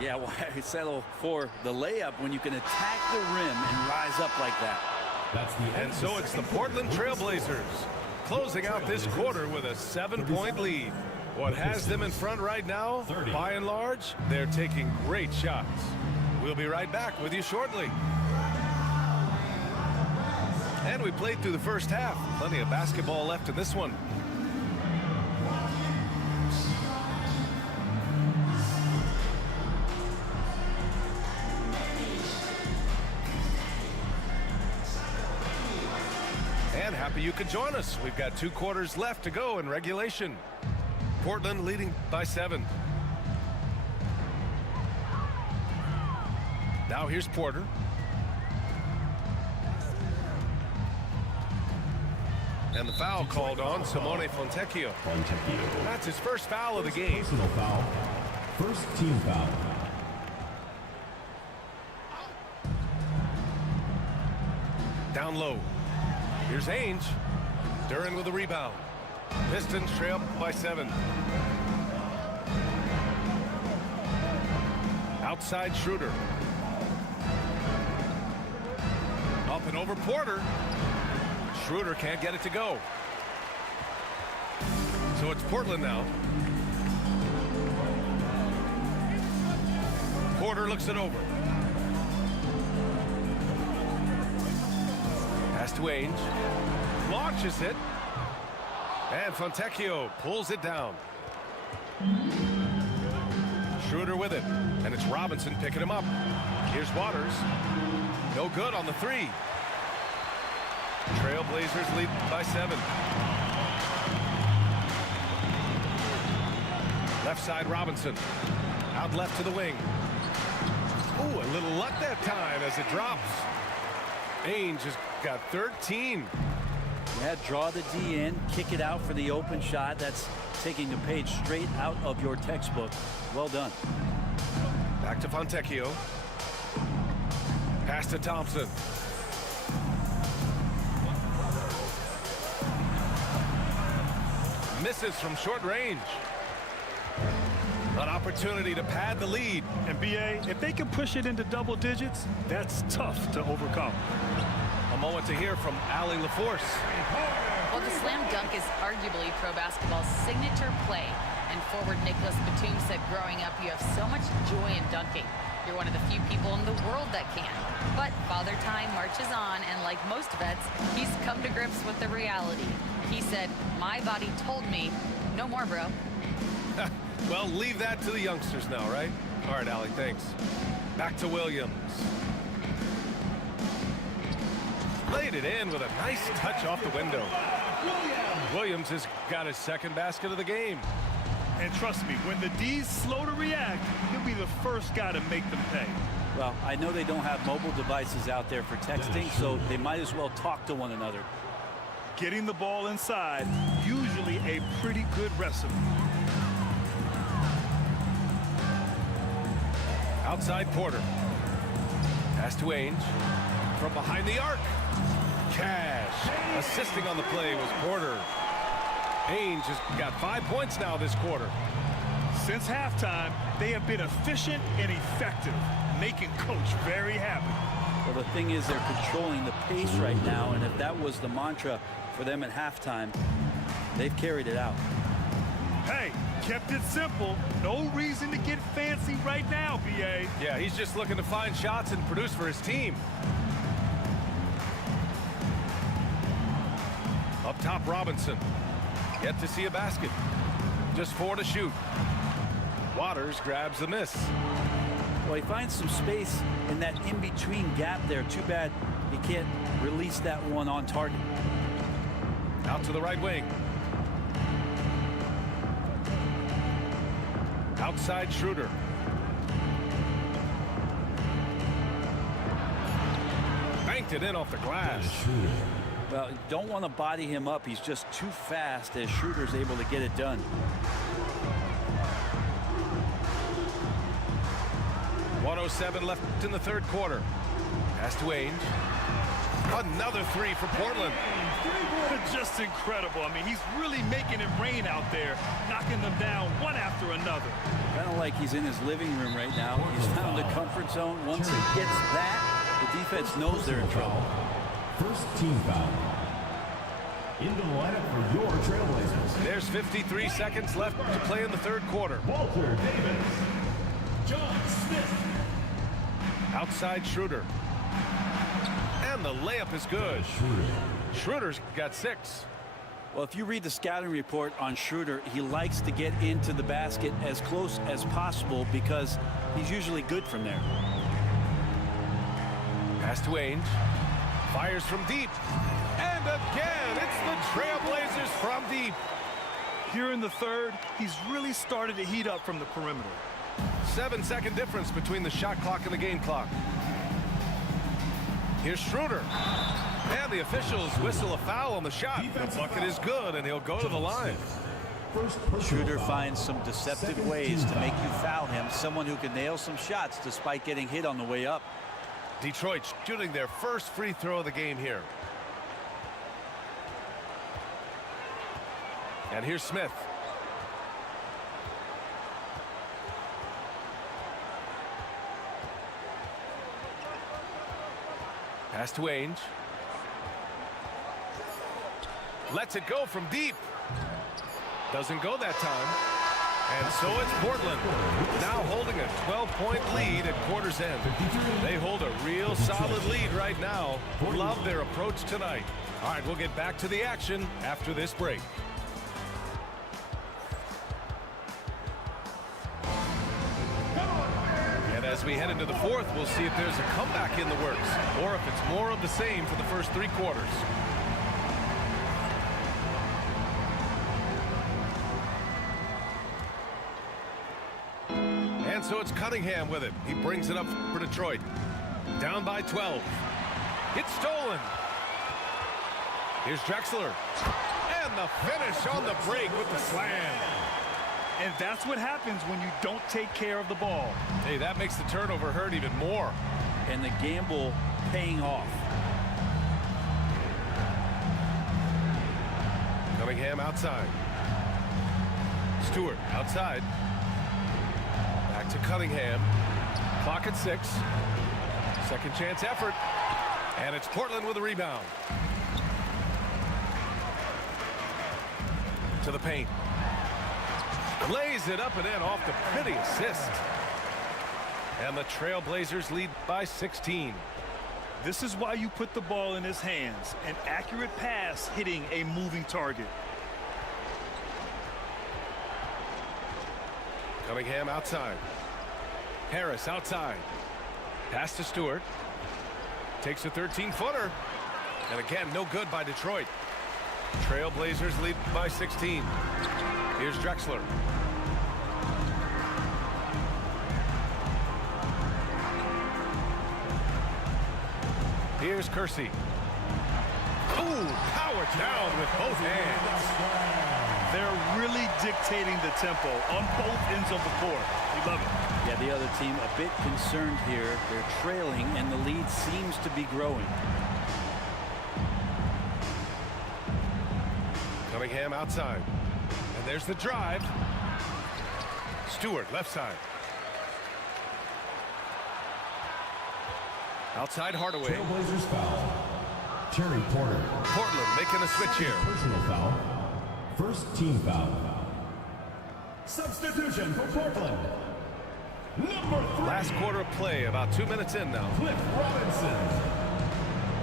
Yeah, why settle for the layup when you can attack the rim and rise up like that? And so it's the Portland Trailblazers closing out this quarter with a 7-point lead. What has them in front right now, by and large, they're taking great shots. We'll be right back with you shortly. And we played through the first half. Plenty of basketball left in this one. And happy you could join us. We've got 2 quarters left to go in regulation. Portland leading by 7. Now here's Porter. And the foul called on Simone Fontecchio. That's his first foul of the game. Personal foul. First team foul. Down low. Here's Ainge. Duren with a rebound. Pistons trail by 7. Outside Schroeder. Up and over Porter. Schroeder can't get it to go. So it's Portland now. Porter looks it over. Pass to Ainge. Launches it. And Fontecchio pulls it down. Schroeder with it. And it's Robinson picking him up. Here's Waters. No good on the 3. Trailblazers lead by 7. Left side Robinson. Out left to the wing. Ooh, a little luck that time as it drops. Ainge has got 13. Yeah, draw the D in, kick it out for the open shot. That's taking a page straight out of your textbook. Well done. Back to Fontecchio. Pass to Thompson. Misses from short range. An opportunity to pad the lead. And BA, if they can push it into double digits, that's tough to overcome. A moment to hear from Allie LaForce. Well, the slam dunk is arguably pro basketball's signature play. And forward Nicholas Batum said growing up, you have so much joy in dunking. You're one of the few people in the world that can. But Father Time marches on, and like most vets, he's come to grips with the reality. He said, my body told me, no more, bro. Well, leave that to the youngsters now, right? All right, Allie, thanks. Back to Williams. Laid it in with a nice touch off the window. Williams has got his second basket of the game. And trust me, when the D's slow to react, he'll be the first guy to make them pay. Well, I know they don't have mobile devices out there for texting, so they might as well talk to one another. Getting the ball inside, usually a pretty good recipe. Outside Porter. Pass to Ainge. From behind the arc. Cash. Assisting on the play was Porter. Ainge has got 5 points now this quarter. Since halftime, they have been efficient and effective, making Coach very happy. Well, the thing is they're controlling the pace right now, and if that was the mantra for them at halftime, they've carried it out. Hey, kept it simple. No reason to get fancy right now, BA. Yeah, he's just looking to find shots and produce for his team. Up top, Robinson. Yet to see a basket. Just 4 to shoot. Waters grabs the miss. Well, he finds some space in that in-between gap there. Too bad he can't release that one on target. Out to the right wing. Outside Schroeder. Banked it in off the glass. Well, you don't want to body him up. He's just too fast as Schroeder's able to get it done. .107 left in the third quarter. Pass to Ainge. Another three for Portland. Just incredible. I mean, he's really making it rain out there, knocking them down one after another. Kind of like he's in his living room right now. He's found a comfort zone. Once he gets that, the defense knows they're in trouble. First team foul. In the lineup for your Trailblazers. There's 53 seconds left to play in the third quarter. Walter Davis. John Smith. Outside Schroeder. And the layup is good. Schroeder's got 6. Well, if you read the scouting report on Schroeder, he likes to get into the basket as close as possible because he's usually good from there. Pass to Ainge. Fires from deep. And again, it's the Trailblazers from deep. Here in the third, he's really started to heat up from the perimeter. 7-second difference between the shot clock and the game clock. Here's Schroeder. And the officials whistle a foul on the shot. The bucket is good, and he'll go to the line. Schroeder finds some deceptive ways to make you foul him. Someone who can nail some shots despite getting hit on the way up. Detroit shooting their first free throw of the game here. And here's Smith. Pass to Ainge. Lets it go from deep. Doesn't go that time. And so it's Portland, now holding a 12-point lead at quarter's end. They hold a real solid lead right now. Love their approach tonight. All right, we'll get back to the action after this break. And as we head into the fourth, we'll see if there's a comeback in the works or if it's more of the same for the first 3 quarters. And so it's Cunningham with it. He brings it up for Detroit. Down by 12. It's stolen. Here's Drexler. And the finish on the break with the slam. And that's what happens when you don't take care of the ball. Hey, that makes the turnover hurt even more. And the gamble paying off. Cunningham outside. Stewart outside. Back to Cunningham. Clock at 6. Second chance effort. And it's Portland with a rebound. To the paint. Lays it up and in off the pretty assist. And the Trailblazers lead by 16. This is why you put the ball in his hands. An accurate pass hitting a moving target. Cunningham outside. Harris outside. Pass to Stewart. Takes a 13-footer. And again, no good by Detroit. Trailblazers lead by 16. Here's Drexler. Here's Kersey. Ooh, powered down with both hands. They're really dictating the tempo on both ends of the court. You love it. Yeah, the other team a bit concerned here. They're trailing, and the lead seems to be growing. Cunningham outside. And there's the drive. Stewart left side. Outside Hardaway. Trailblazers foul. Terry Porter. Portland making a switch here. Personal foul. First team foul. Substitution for Portland. Number 3. Last quarter of play, about 2 minutes in now. Cliff Robinson.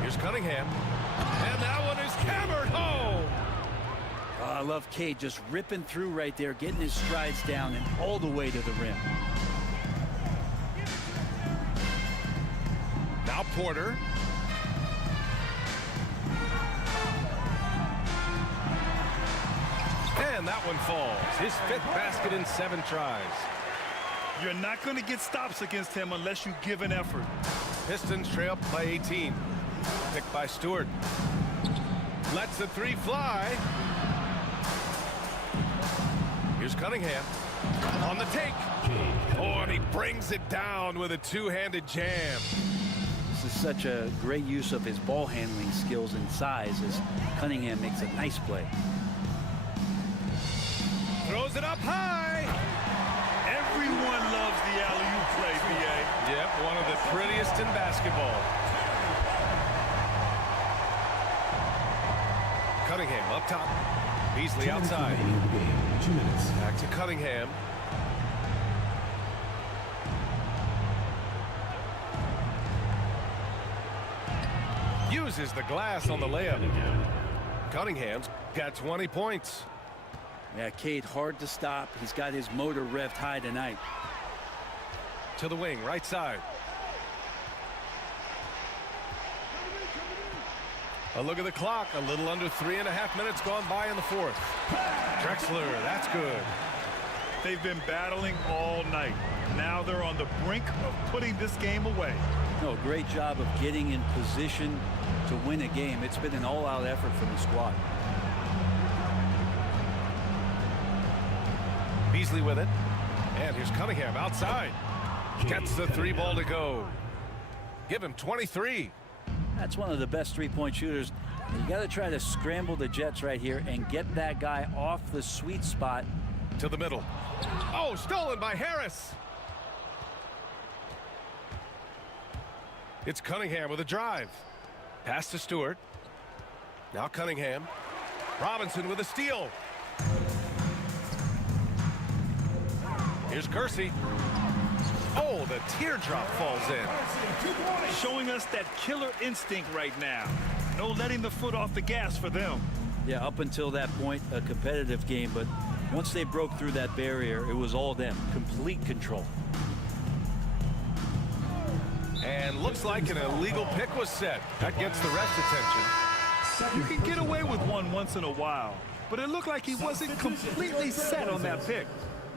Here's Cunningham. And that one is hammered home. I love Cade just ripping through right there, getting his strides down and all the way to the rim. Now Porter. And that one falls. His 5th basket in 7 tries. You're not going to get stops against him unless you give an effort. Pistons trail by 18. Picked by Stewart. Lets the 3 fly. Here's Cunningham. On the take. Oh, and he brings it down with a 2-handed jam. This is such a great use of his ball handling skills and size as Cunningham makes a nice play. Throws it up high. Everyone loves the alley-oop play, B.A. Yep, one of the prettiest in basketball. Cunningham up top. Beasley outside. 2 minutes. Back to Cunningham. Uses the glass on the layup. Cunningham's got 20 points. Yeah, Cade hard to stop. He's got his motor revved high tonight. To the wing, right side. A look at the clock. A little under 3.5 minutes gone by in the 4th. Drexler, that's good. They've been battling all night. Now they're on the brink of putting this game away. No, great job of getting in position to win a game. It's been an all-out effort from the squad. Beasley with it. And here's Cunningham outside. Gets the 3 ball to go. Give him 23. That's one of the best three-point shooters. You got to try to scramble the Jets right here and get that guy off the sweet spot. To the middle. Oh, stolen by Harris. It's Cunningham with a drive. Pass to Stewart. Now Cunningham. Robinson with a steal. Here's Kersey. Oh, the teardrop falls in. Showing us that killer instinct right now. No letting the foot off the gas for them. Yeah, up until that point, a competitive game, but once they broke through that barrier, it was all them. Complete control. And looks like an illegal pick was set. That gets the ref's attention. You can get away with one once in a while, but it looked like he wasn't completely set on that pick.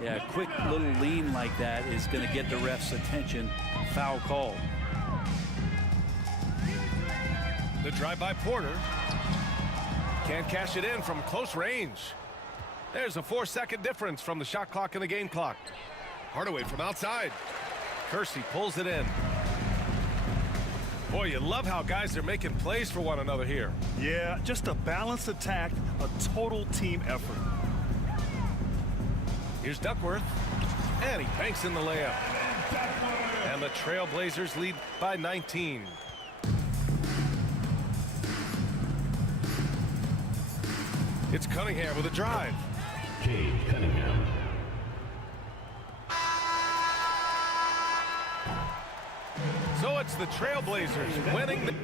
Yeah, a quick little lean like that is going to get the ref's attention. Foul call. The drive by Porter. Can't cash it in from close range. There's a 4-second difference from the shot clock and the game clock. Hardaway from outside. Kersey pulls it in. Boy, you love how guys are making plays for one another here. Yeah, just a balanced attack, a total team effort. Here's Duckworth, and he banks in the layup. And the Trailblazers lead by 19. It's Cunningham with a drive. Cade Cunningham. So it's the Trailblazers winning the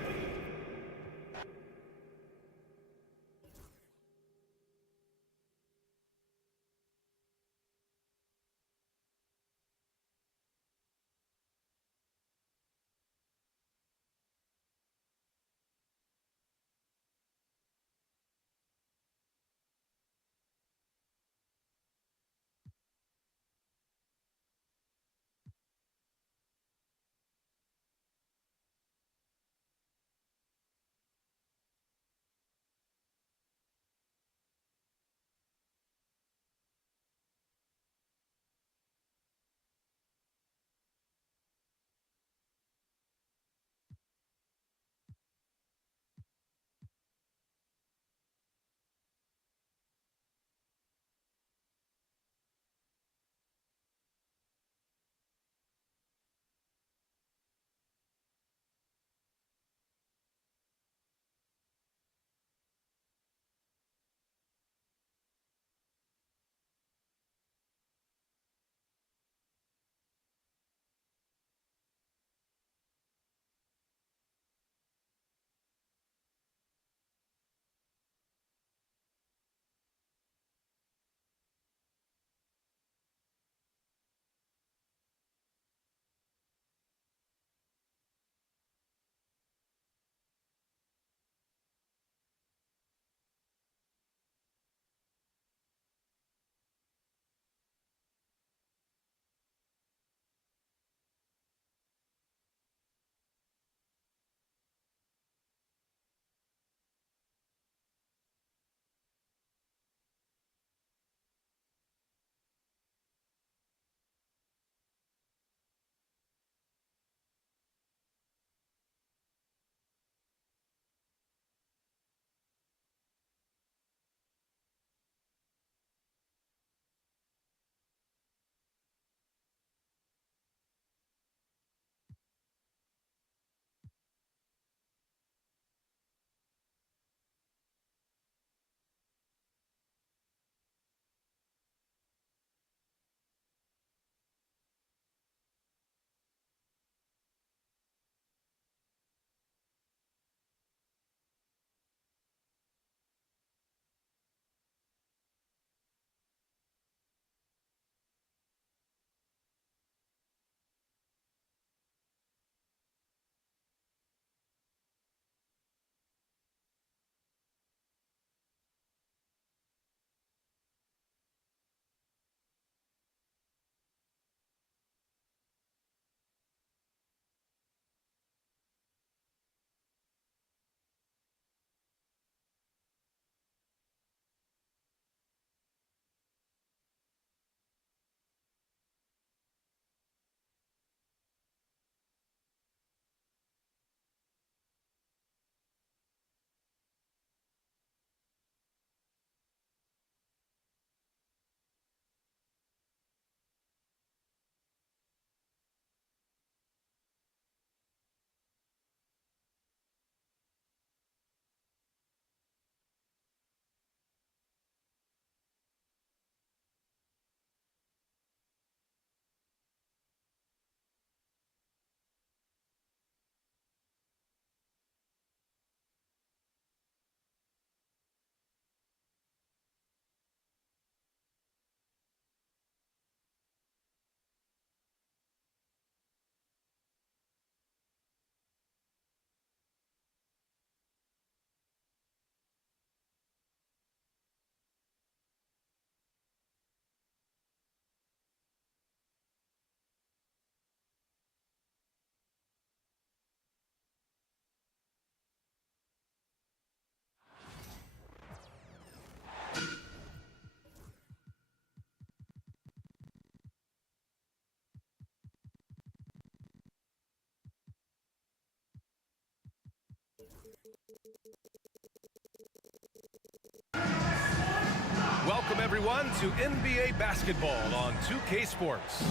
Welcome, everyone, to NBA basketball on 2K Sports.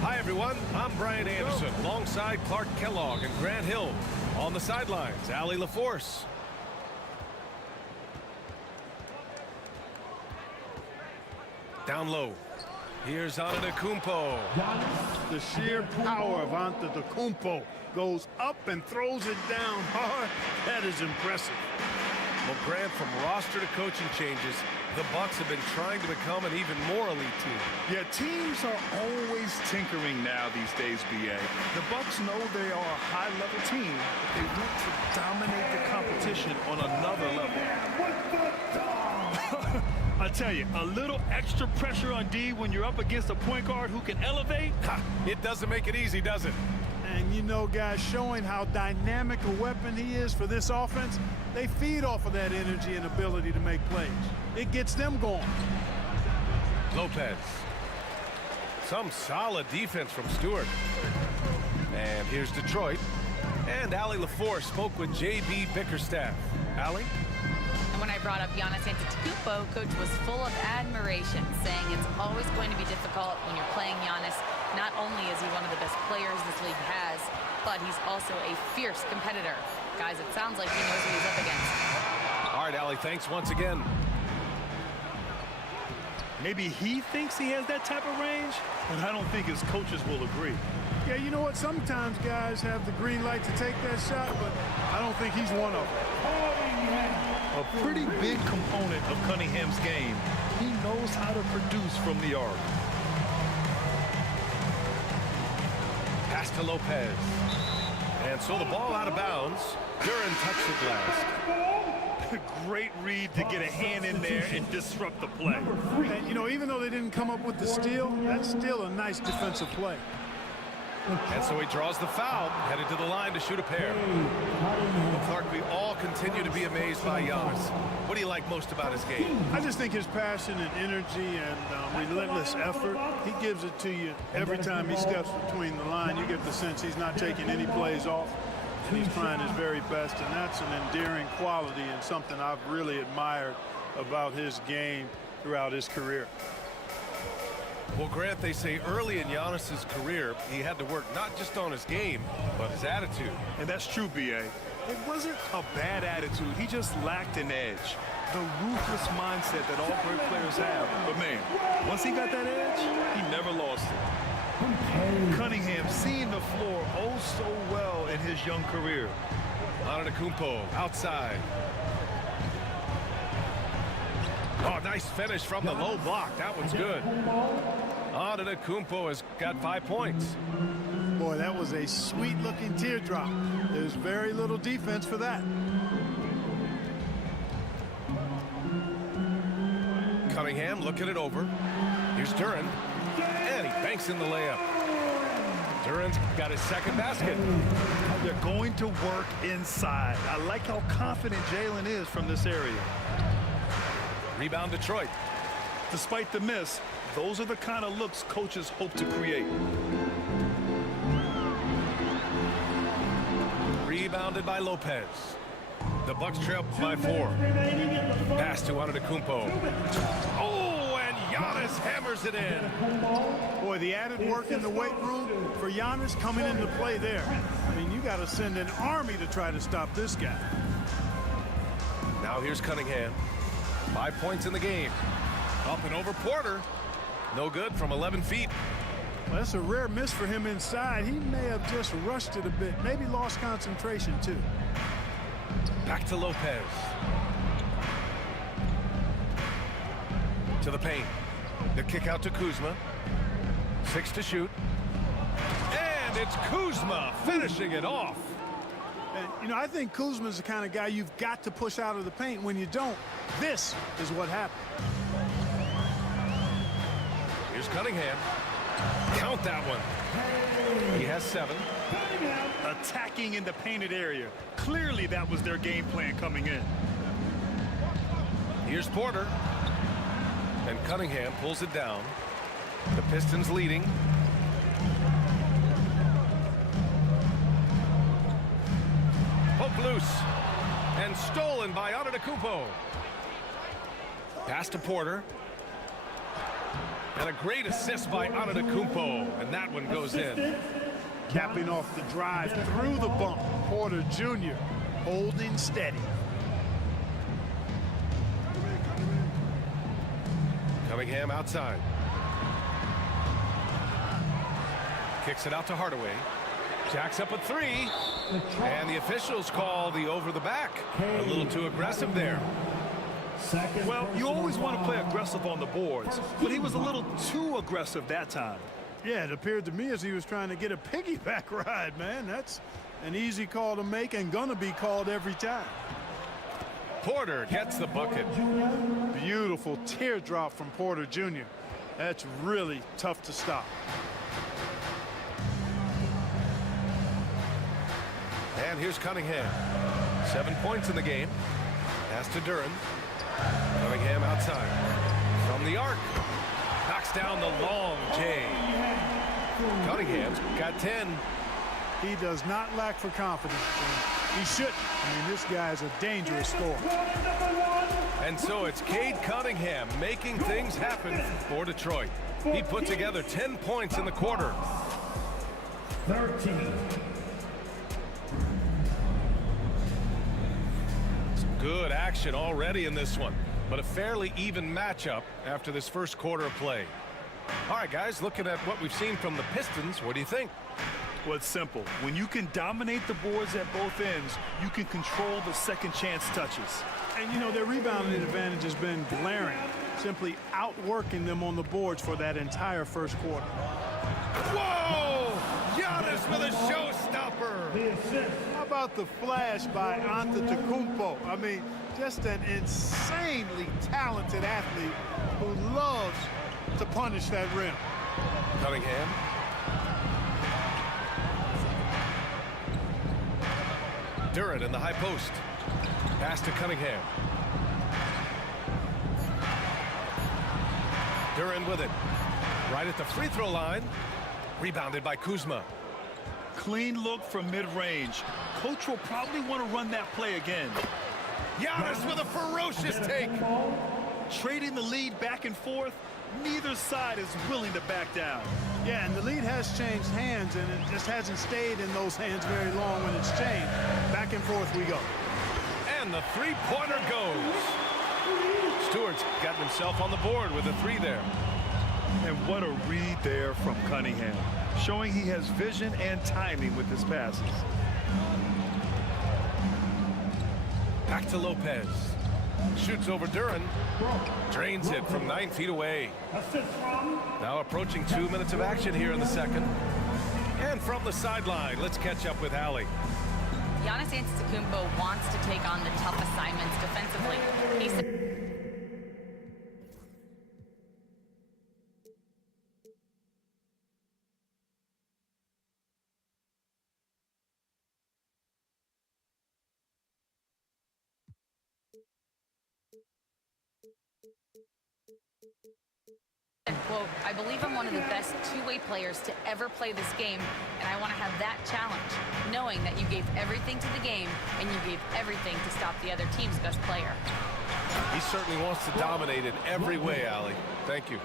Hi, everyone. I'm Brian Anderson, alongside Clark Kellogg and Grant Hill. On the sidelines, Allie LaForce. Down low. Here's Antetokounmpo. The sheer power of Antetokounmpo goes up and throws it down hard. That is impressive. Well, Grant, from roster to coaching changes, the Bucks have been trying to become an even more elite team. Yeah, teams are always tinkering now these days, BA. The Bucks know they are a high-level team, but they want to dominate the competition on another level. I tell you, a little extra pressure on D when you're up against a point guard who can elevate. Ha, it doesn't make it easy, does it? And you know, guys, showing how dynamic a weapon he is for this offense, they feed off of that energy and ability to make plays. It gets them going. Lopez. Some solid defense from Stewart. And here's Detroit. And Allie LaForce spoke with J.B. Bickerstaff. Allie? And when I brought up Giannis Antetokounmpo, Coach was full of admiration, saying it's always going to be difficult when you're playing Giannis. Not only is he one of the best players this league has, but he's also a fierce competitor. Guys, it sounds like he knows what he's up against. All right, Allie, thanks once again. Maybe he thinks he has that type of range, but I don't think his coaches will agree. Yeah, you know what? Sometimes guys have the green light to take that shot, but I don't think he's one of them. A pretty big component of Cunningham's game. He knows how to produce from the arc. Pass to Lopez. And so the ball out of bounds. Duren touched it last. Great read to get a hand in there and disrupt the play. And, you know, even though they didn't come up with the steal, that's still a nice defensive play. And so he draws the foul, headed to the line to shoot a pair. Well, Clark, we all continue to be amazed by Giannis. What do you like most about his game? I just think his passion and energy and relentless effort, he gives it to you every time he steps between the line. You get the sense he's not taking any plays off, and he's trying his very best, and that's an endearing quality and something I've really admired about his game throughout his career. Well, Grant, they say early in Giannis's career, he had to work not just on his game, but his attitude. And that's true, B.A. It wasn't a bad attitude. He just lacked an edge. The ruthless mindset that all great players have. But, man, once he got that edge, he never lost it. Cunningham seeing the floor oh so well in his young career. Antetokounmpo outside. Oh, nice finish from the low block. That one's good. Antetokounmpo has got 5 points. Boy, that was a sweet-looking teardrop. There's very little defense for that. Cunningham looking it over. Here's Duren. And he banks in the layup. Duren's got his second basket. They're going to work inside. I like how confident Jalen is from this area. Rebound Detroit. Despite the miss, those are the kind of looks coaches hope to create. Rebounded by Lopez. The Bucks trail by 4. Pass to Antetokounmpo. Oh, and Giannis hammers it in. Boy, the added work in the weight room for Giannis coming into play there. I mean, you got to send an army to try to stop this guy. Now here's Cunningham. 5 points in the game. Up and over Porter. No good from 11 feet. Well, that's a rare miss for him inside. He may have just rushed it a bit. Maybe lost concentration, too. Back to Lopez. To the paint. The kick out to Kuzma. 6 to shoot. And it's Kuzma finishing it off. And, you know, I think Kuzma's the kind of guy you've got to push out of the paint. When you don't, this is what happens. Here's Cunningham. Count that one. He has 7. Attacking in the painted area. Clearly that was their game plan coming in. Here's Porter. And Cunningham pulls it down. The Pistons leading. Hope loose. And stolen by Antetokounmpo. Pass to Porter. And a great assist by Antetokounmpo, and that one goes in. Capping off the drive through the bump, Porter Jr. holding steady. Cunningham outside. Kicks it out to Hardaway. Jacks up a three. And the officials call the over the back. A little too aggressive there. Well, you always want to play aggressive on the boards, but he was a little too aggressive that time. Yeah, it appeared to me as he was trying to get a piggyback ride, man. That's an easy call to make and gonna be called every time. Porter gets the bucket. Beautiful teardrop from Porter Jr. That's really tough to stop. And here's Cunningham. 7 points in the game. Pass to Duren. Cunningham outside. From the arc. Knocks down the long J. Cunningham's got 10. He does not lack for confidence. He shouldn't. I mean, this guy's a dangerous scorer. And so it's Cade Cunningham making things happen for Detroit. He put together 10 points in the quarter. 13. Good action already in this one, but a fairly even matchup after this first quarter of play. All right, guys, looking at what we've seen from the Pistons, what do you think? Well, it's simple. When you can dominate the boards at both ends, you can control the second chance touches. And, you know, their rebounding advantage has been glaring, simply outworking them on the boards for that entire first quarter. Whoa! Giannis with a showstopper! How about the flash by Antetokounmpo? I mean, just an insanely talented athlete who loves to punish that rim. Cunningham. Duren in the high post. Pass to Cunningham. Duren with it. Right at the free throw line. Rebounded by Kuzma. Clean look from mid-range. Coach will probably want to run that play again. Giannis with a ferocious take. Trading the lead back and forth, neither side is willing to back down. Yeah, and the lead has changed hands, and it just hasn't stayed in those hands very long when it's changed. Back and forth we go. And the three-pointer goes. Stewart's gotten himself on the board with a three there. And what a read there from Cunningham, showing he has vision and timing with his passes. Back to Lopez. Shoots over Duren. Drains it from 9 feet away. Now approaching 2 minutes of action here in the second. And from the sideline, let's catch up with Allie. Giannis Antetokounmpo wants to take on the tough assignments defensively. Quote, I believe I'm one of the best two-way players to ever play this game, and I want to have that challenge, knowing that you gave everything to the game and you gave everything to stop the other team's best player. He certainly wants to dominate in every way, Allie. Thank you.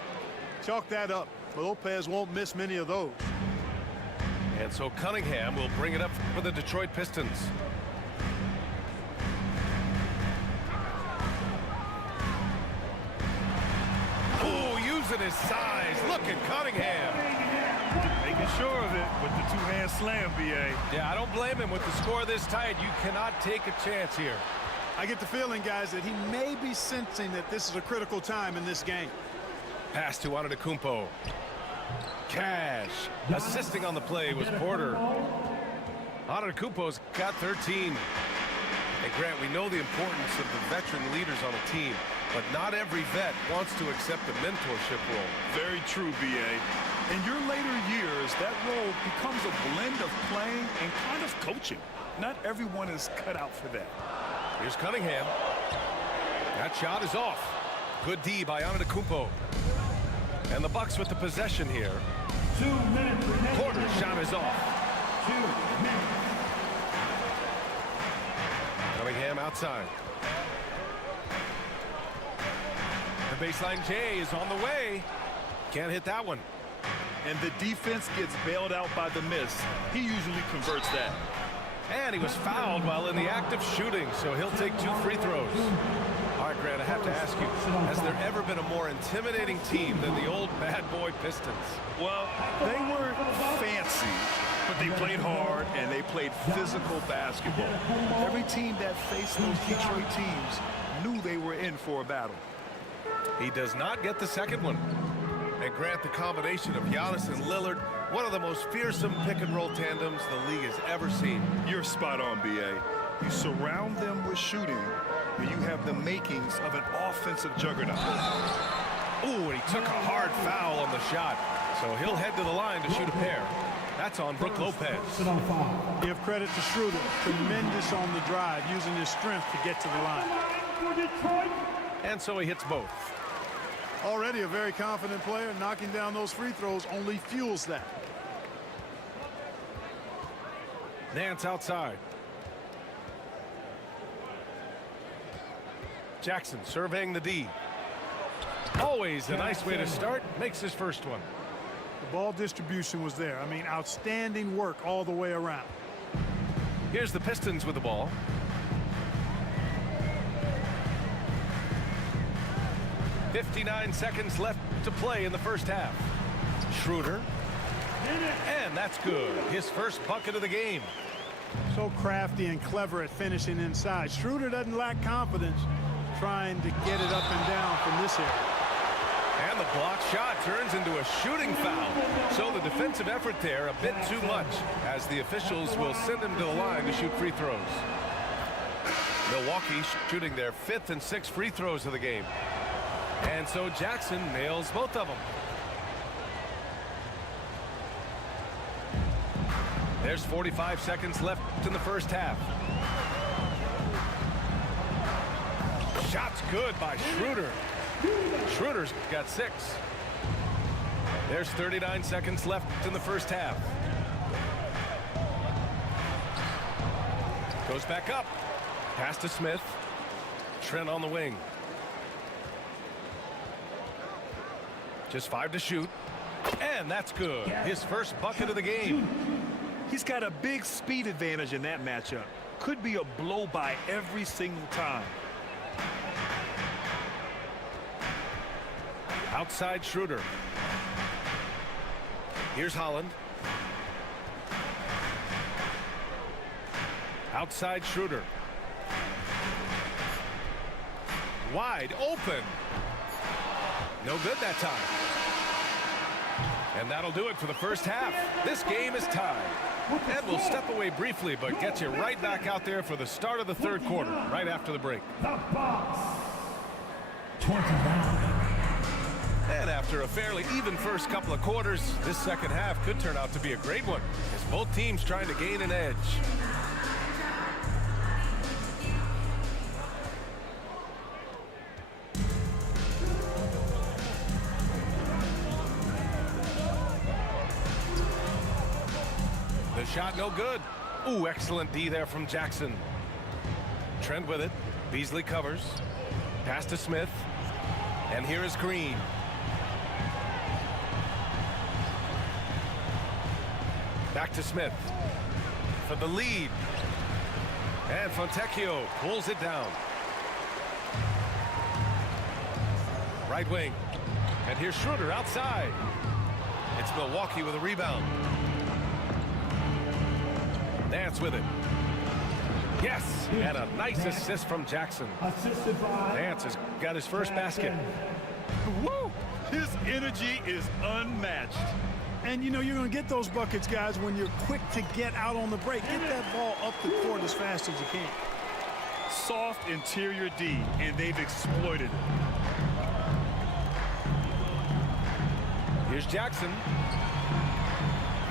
Chalk that up. Lopez won't miss many of those. And so Cunningham will bring it up for the Detroit Pistons. Using his size. Look at Cunningham. Making sure of it with the two-hand slam, B.A. Yeah, I don't blame him with the score this tight. You cannot take a chance here. I get the feeling, guys, that he may be sensing that this is a critical time in this game. Pass to Antetokounmpo. Cash. Assisting on the play was Porter. Antetokounmpo's got 13. And Grant, we know the importance of the veteran leaders on a team, but not every vet wants to accept the mentorship role. Very true, B.A. In your later years, that role becomes a blend of playing and kind of coaching. Not everyone is cut out for that. Here's Cunningham. That shot is off. Good D by Antetokounmpo. And the Bucks with the possession here. 2 minutes remaining. Porter's shot is off. 2 minutes. Cunningham outside. The baseline J is on the way. Can't hit that one. And the defense gets bailed out by the miss. He usually converts that. And he was fouled while in the act of shooting, so he'll take 2 free throws. All right, Grant, I have to ask you, has there ever been a more intimidating team than the old bad boy Pistons? Well, they weren't fancy, but they played hard and they played physical basketball. Every team that faced those Detroit teams knew they were in for a battle. He does not get the second one. And Grant, the combination of Giannis and Lillard, one of the most fearsome pick-and-roll tandems the league has ever seen. You're spot on, B.A. You surround them with shooting, and you have the makings of an offensive juggernaut. Ooh, and he took a hard foul on the shot, so he'll head to the line to shoot a pair. That's on Brook Lopez. Give credit to Schroeder. Tremendous on the drive, using his strength to get to the line. And so he hits both. Already a very confident player. Knocking down those free throws only fuels that. Nance outside. Jackson surveying the D. Always a nice way to start. Makes his first one. The ball distribution was there. I mean, outstanding work all the way around. Here's the Pistons with the ball. .59 seconds left to play in the first half. Schroeder. And that's good. His first bucket of the game. So crafty and clever at finishing inside. Schroeder doesn't lack confidence trying to get it up and down from this area. And the block shot turns into a shooting foul. So the defensive effort there a bit too much, as the officials will send him to the line to shoot free throws. Milwaukee shooting their 5th and 6th free throws of the game. And so Jackson nails both of them. There's 45 seconds left in the first half. Shot's good by Schroeder. Schroeder's got 6. There's 39 seconds left in the first half. Goes back up. Pass to Smith. Trent on the wing. Just 5 to shoot. And that's good. His first bucket of the game. He's got a big speed advantage in that matchup. Could be a blow by every single time. Outside Schroeder. Here's Holland. Outside Schroeder. Wide open. No good that time. And that'll do it for the first half. This game is tied. Ed will step away briefly, but gets you right back out there for the start of the third quarter, right after the break. The Bucks. 29. And after a fairly even first couple of quarters, this second half could turn out to be a great one, as both teams trying to gain an edge. The shot no good. Ooh, excellent D there from Jackson. Trent with it. Beasley covers. Pass to Smith. And here is Green. Back to Smith for the lead. And Fontecchio pulls it down. Right wing. And here's Schroeder outside. It's Milwaukee with a rebound. Nance with it. Yes, and a nice assist from Jackson. Nance has got his first basket. Woo! His energy is unmatched. And you know you're going to get those buckets, guys, when you're quick to get out on the break. Get that ball up the court as fast as you can. Soft interior D, and they've exploited it. Here's Jackson.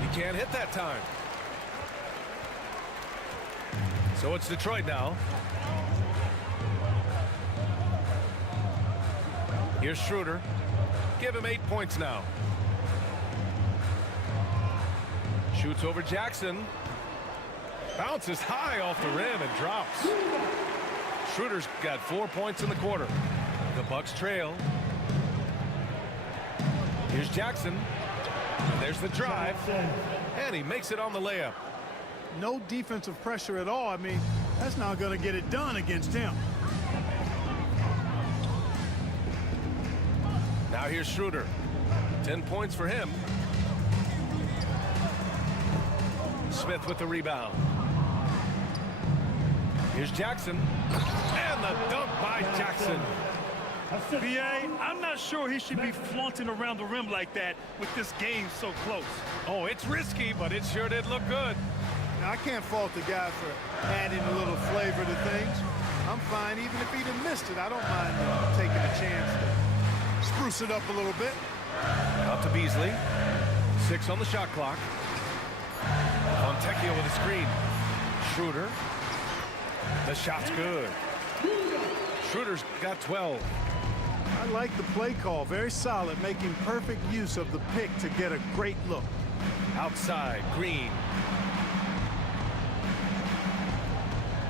He can't hit that time. So it's Detroit now. Here's Schroeder. Give him 8 points now. Shoots over Jackson. Bounces high off the rim and drops. Schroeder's got 4 points in the quarter. The Bucks trail. Here's Jackson. And there's the drive. And he makes it on the layup. No defensive pressure at all. I mean, that's not going to get it done against him. Now here's Schroeder. 10 points for him. Smith with the rebound. Here's Jackson. And the dunk by Jackson. B.A., I'm not sure he should be flaunting around the rim like that with this game so close. Oh, it's risky, but it sure did look good. Now, I can't fault the guy for adding a little flavor to things. I'm fine even if he'd have missed it. I don't mind taking a chance to spruce it up a little bit. Out to Beasley. 6 on the shot clock. Fontecchio with a screen. Schroeder. The shot's good. Schroeder's got 12. I like the play call. Very solid, making perfect use of the pick to get a great look. Outside, Green.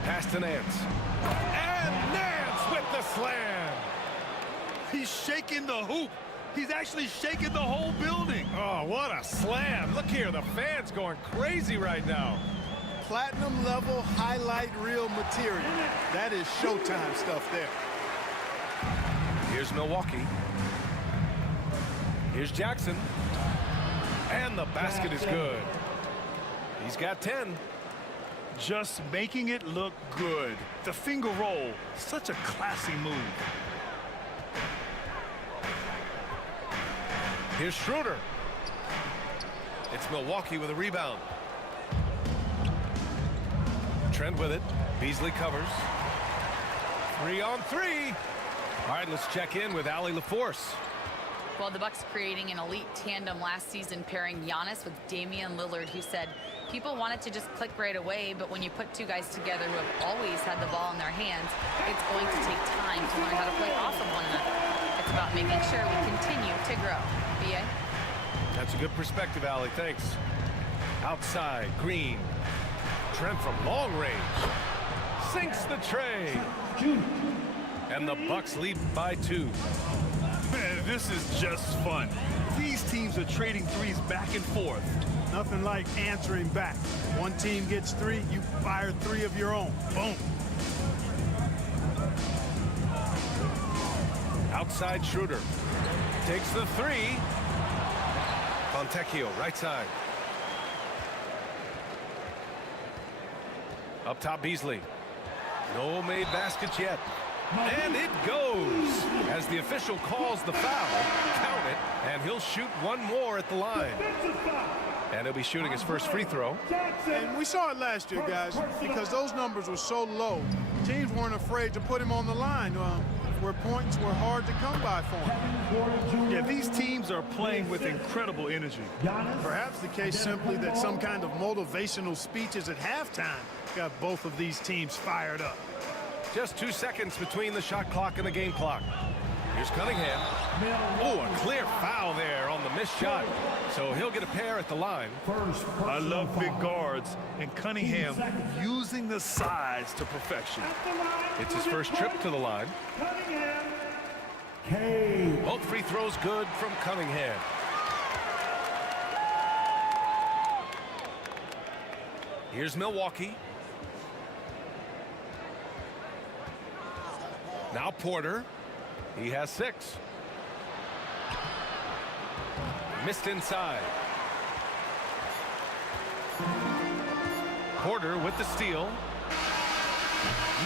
Pass to Nance. And Nance with the slam. He's shaking the hoop. He's actually shaking the whole building. Oh, what a slam. Look here, the fans going crazy right now. Platinum level highlight reel material. That is Showtime stuff there. Here's Milwaukee. Here's Jackson. And the basket is good. He's got 10. Just making it look good. The finger roll, such a classy move. Here's Schroeder. It's Milwaukee with a rebound. Trent with it. Beasley covers. 3 on 3. All right, let's check in with Allie LaForce. Well, the Bucks creating an elite tandem last season, pairing Giannis with Damian Lillard, who said people want it to just click right away, but when you put two guys together who have always had the ball in their hands, it's going to take time to learn how to play off of one another. It's about making sure we continue to grow. B.A.? That's a good perspective, Allie. Thanks. Outside, Green. Trent from long range. Sinks the tray. And the Bucks lead by 2. Man, this is just fun. These teams are trading threes back and forth. Nothing like answering back. One team gets 3, you fire 3 of your own. Boom. Outside Schroeder. Takes the 3. Fontecchio, right side. Up top, Beasley. No made baskets yet. And it goes as the official calls the foul. Count it, and he'll shoot one more at the line. And he'll be shooting his first free throw. And we saw it last year, guys, because those numbers were so low. Teams weren't afraid to put him on the line where points were hard to come by for him. Yeah, these teams are playing with incredible energy. Perhaps the case simply that some kind of motivational speeches at halftime got both of these teams fired up. Just 2 seconds between the shot clock and the game clock. Here's Cunningham. Oh, a clear foul there on the missed shot. So he'll get a pair at the line. I love big guards, and Cunningham using the size to perfection. It's his first trip to the line. Both free throws good from Cunningham. Here's Milwaukee. Now Porter. He has 6. Missed inside. Porter with the steal.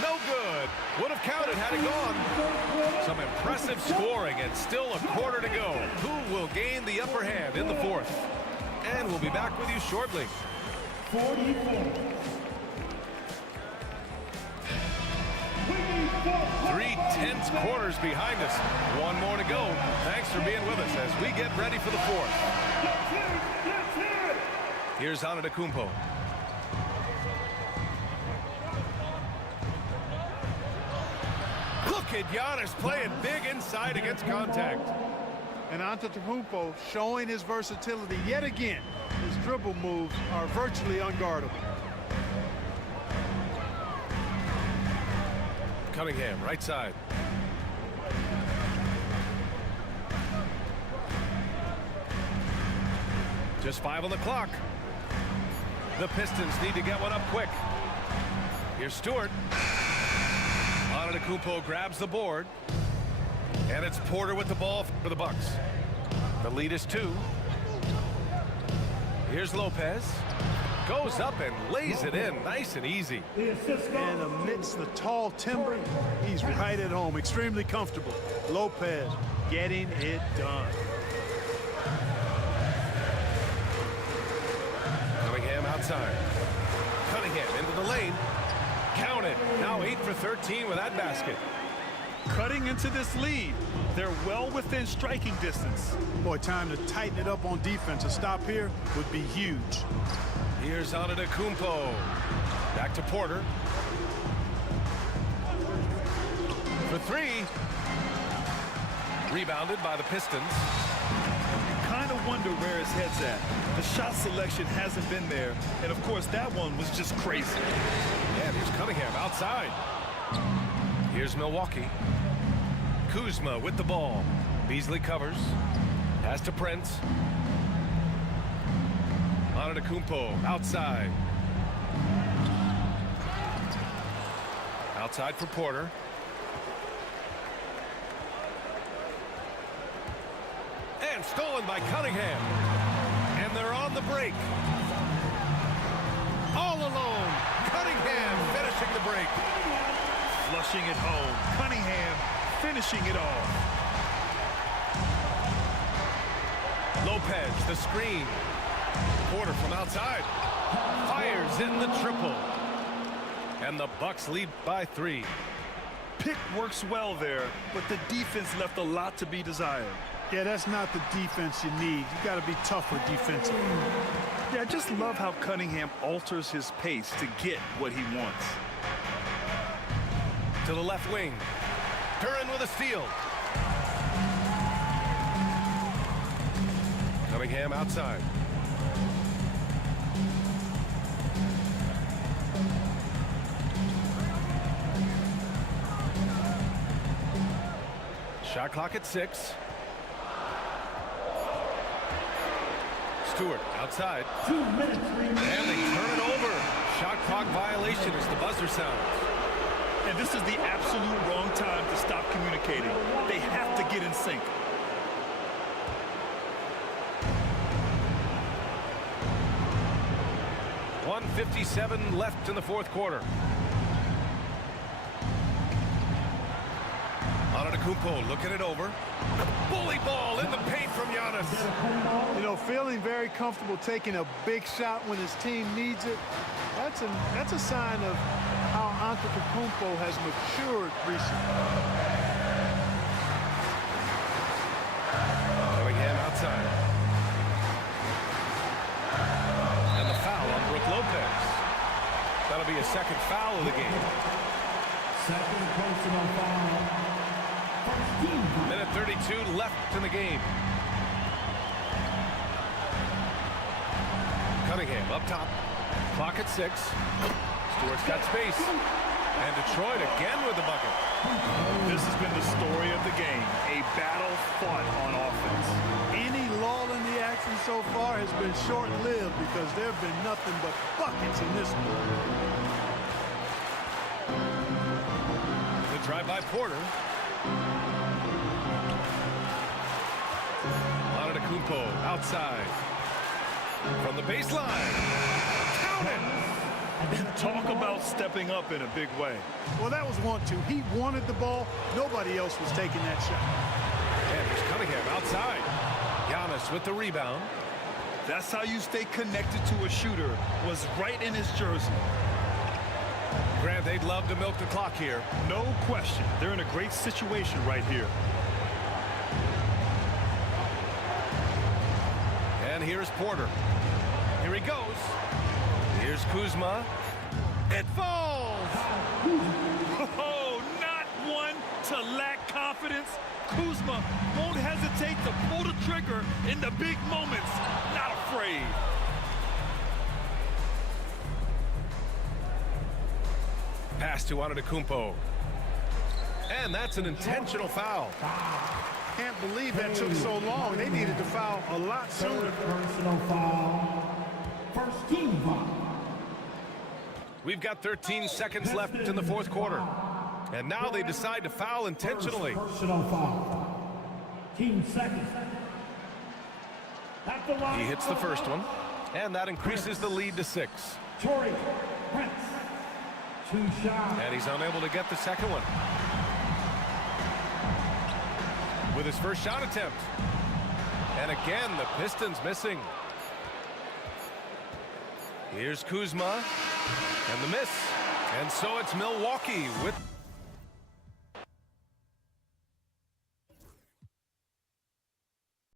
No good. Would have counted had it gone. Some impressive scoring and still a quarter to go. Who will gain the upper hand in the 4th? And we'll be back with you shortly. 3 tense quarters behind us. One more to go. Thanks for being with us as we get ready for the 4th. Here's Antetokounmpo. Look at Giannis playing big inside against contact. And Antetokounmpo showing his versatility yet again. His dribble moves are virtually unguardable. Cunningham, right side. Just 5 on the clock. The Pistons need to get one up quick. Here's Stewart. Antetokounmpo grabs the board. And it's Porter with the ball for the Bucks. The lead is 2. Here's Lopez. Goes up and lays it in nice and easy. And amidst the tall timber, he's right at home. Extremely comfortable. Lopez getting it done. Cunningham outside. Cunningham into the lane. Count it. Now 8 for 13 with that basket. Cutting into this lead. They're well within striking distance. Boy, time to tighten it up on defense. A stop here would be huge. Here's Antetokounmpo. Back to Porter. For 3. Rebounded by the Pistons. Kind of wonder where his head's at. The shot selection hasn't been there. And, of course, that one was just crazy. And here's Cunningham outside. Here's Milwaukee. Kuzma with the ball. Beasley covers. Pass to Prince. Antetokounmpo outside. Outside for Porter. And stolen by Cunningham. And they're on the break. All alone. Cunningham finishing the break. Flushing it home. Cunningham finishing it off. Lopez, the screen. Porter from outside. Fires in the triple. And the Bucks lead by 3. Pick works well there, but the defense left a lot to be desired. Yeah, that's not the defense you need. You got to be tougher defensively. Yeah, I just love how Cunningham alters his pace to get what he wants. To the left wing. Duren with a steal. Cunningham outside. Shot clock at 6. Stewart outside. 2 minutes remaining. And they turn it over. Shot clock violation as the buzzer sounds. And this is the absolute wrong time to stop communicating. They have to get in sync. .157 left in the 4th quarter. Antetokounmpo looking it over. Bully ball in the paint from Giannis. You know, feeling very comfortable taking a big shot when his team needs it. That's a sign of how Antetokounmpo has matured recently. Cunningham outside. And the foul on Brook Lopez. That'll be a second foul of the game. Second personal foul. Minute 32 left in the game. Cunningham up top. Clock at 6. Stewart's got space. And Detroit again with the bucket. This has been the story of the game. A battle fought on offense. Any lull in the action so far has been short-lived because there have been nothing but buckets in this one. The drive by Porter. Antetokounmpo outside. From the baseline. Count it! And talk about stepping up in a big way. Well, that was 1-2. He wanted the ball. Nobody else was taking that shot. And here's Cunningham outside. Giannis with the rebound. That's how you stay connected to a shooter. Was right in his jersey. Grant, they'd love to milk the clock here. No question. They're in a great situation right here. And here's Porter. Here he goes. Here's Kuzma. It falls! Oh, not one to lack confidence. Kuzma won't hesitate to pull the trigger in the big moments. Not afraid. Pass to Antetokounmpo. And that's an intentional foul. can't believe that took so long. They needed to foul a lot sooner. Personal foul. First team foul. We've got 13 seconds left in the fourth quarter. And now they decide to foul intentionally. Personal foul. Team second. At the line. He hits the first one, and that increases the lead to 6. Torrey Prince. 2 shots. And he's unable to get the second one. With his first shot attempt. And again, the Pistons missing. Here's Kuzma. And the miss. And so it's Milwaukee with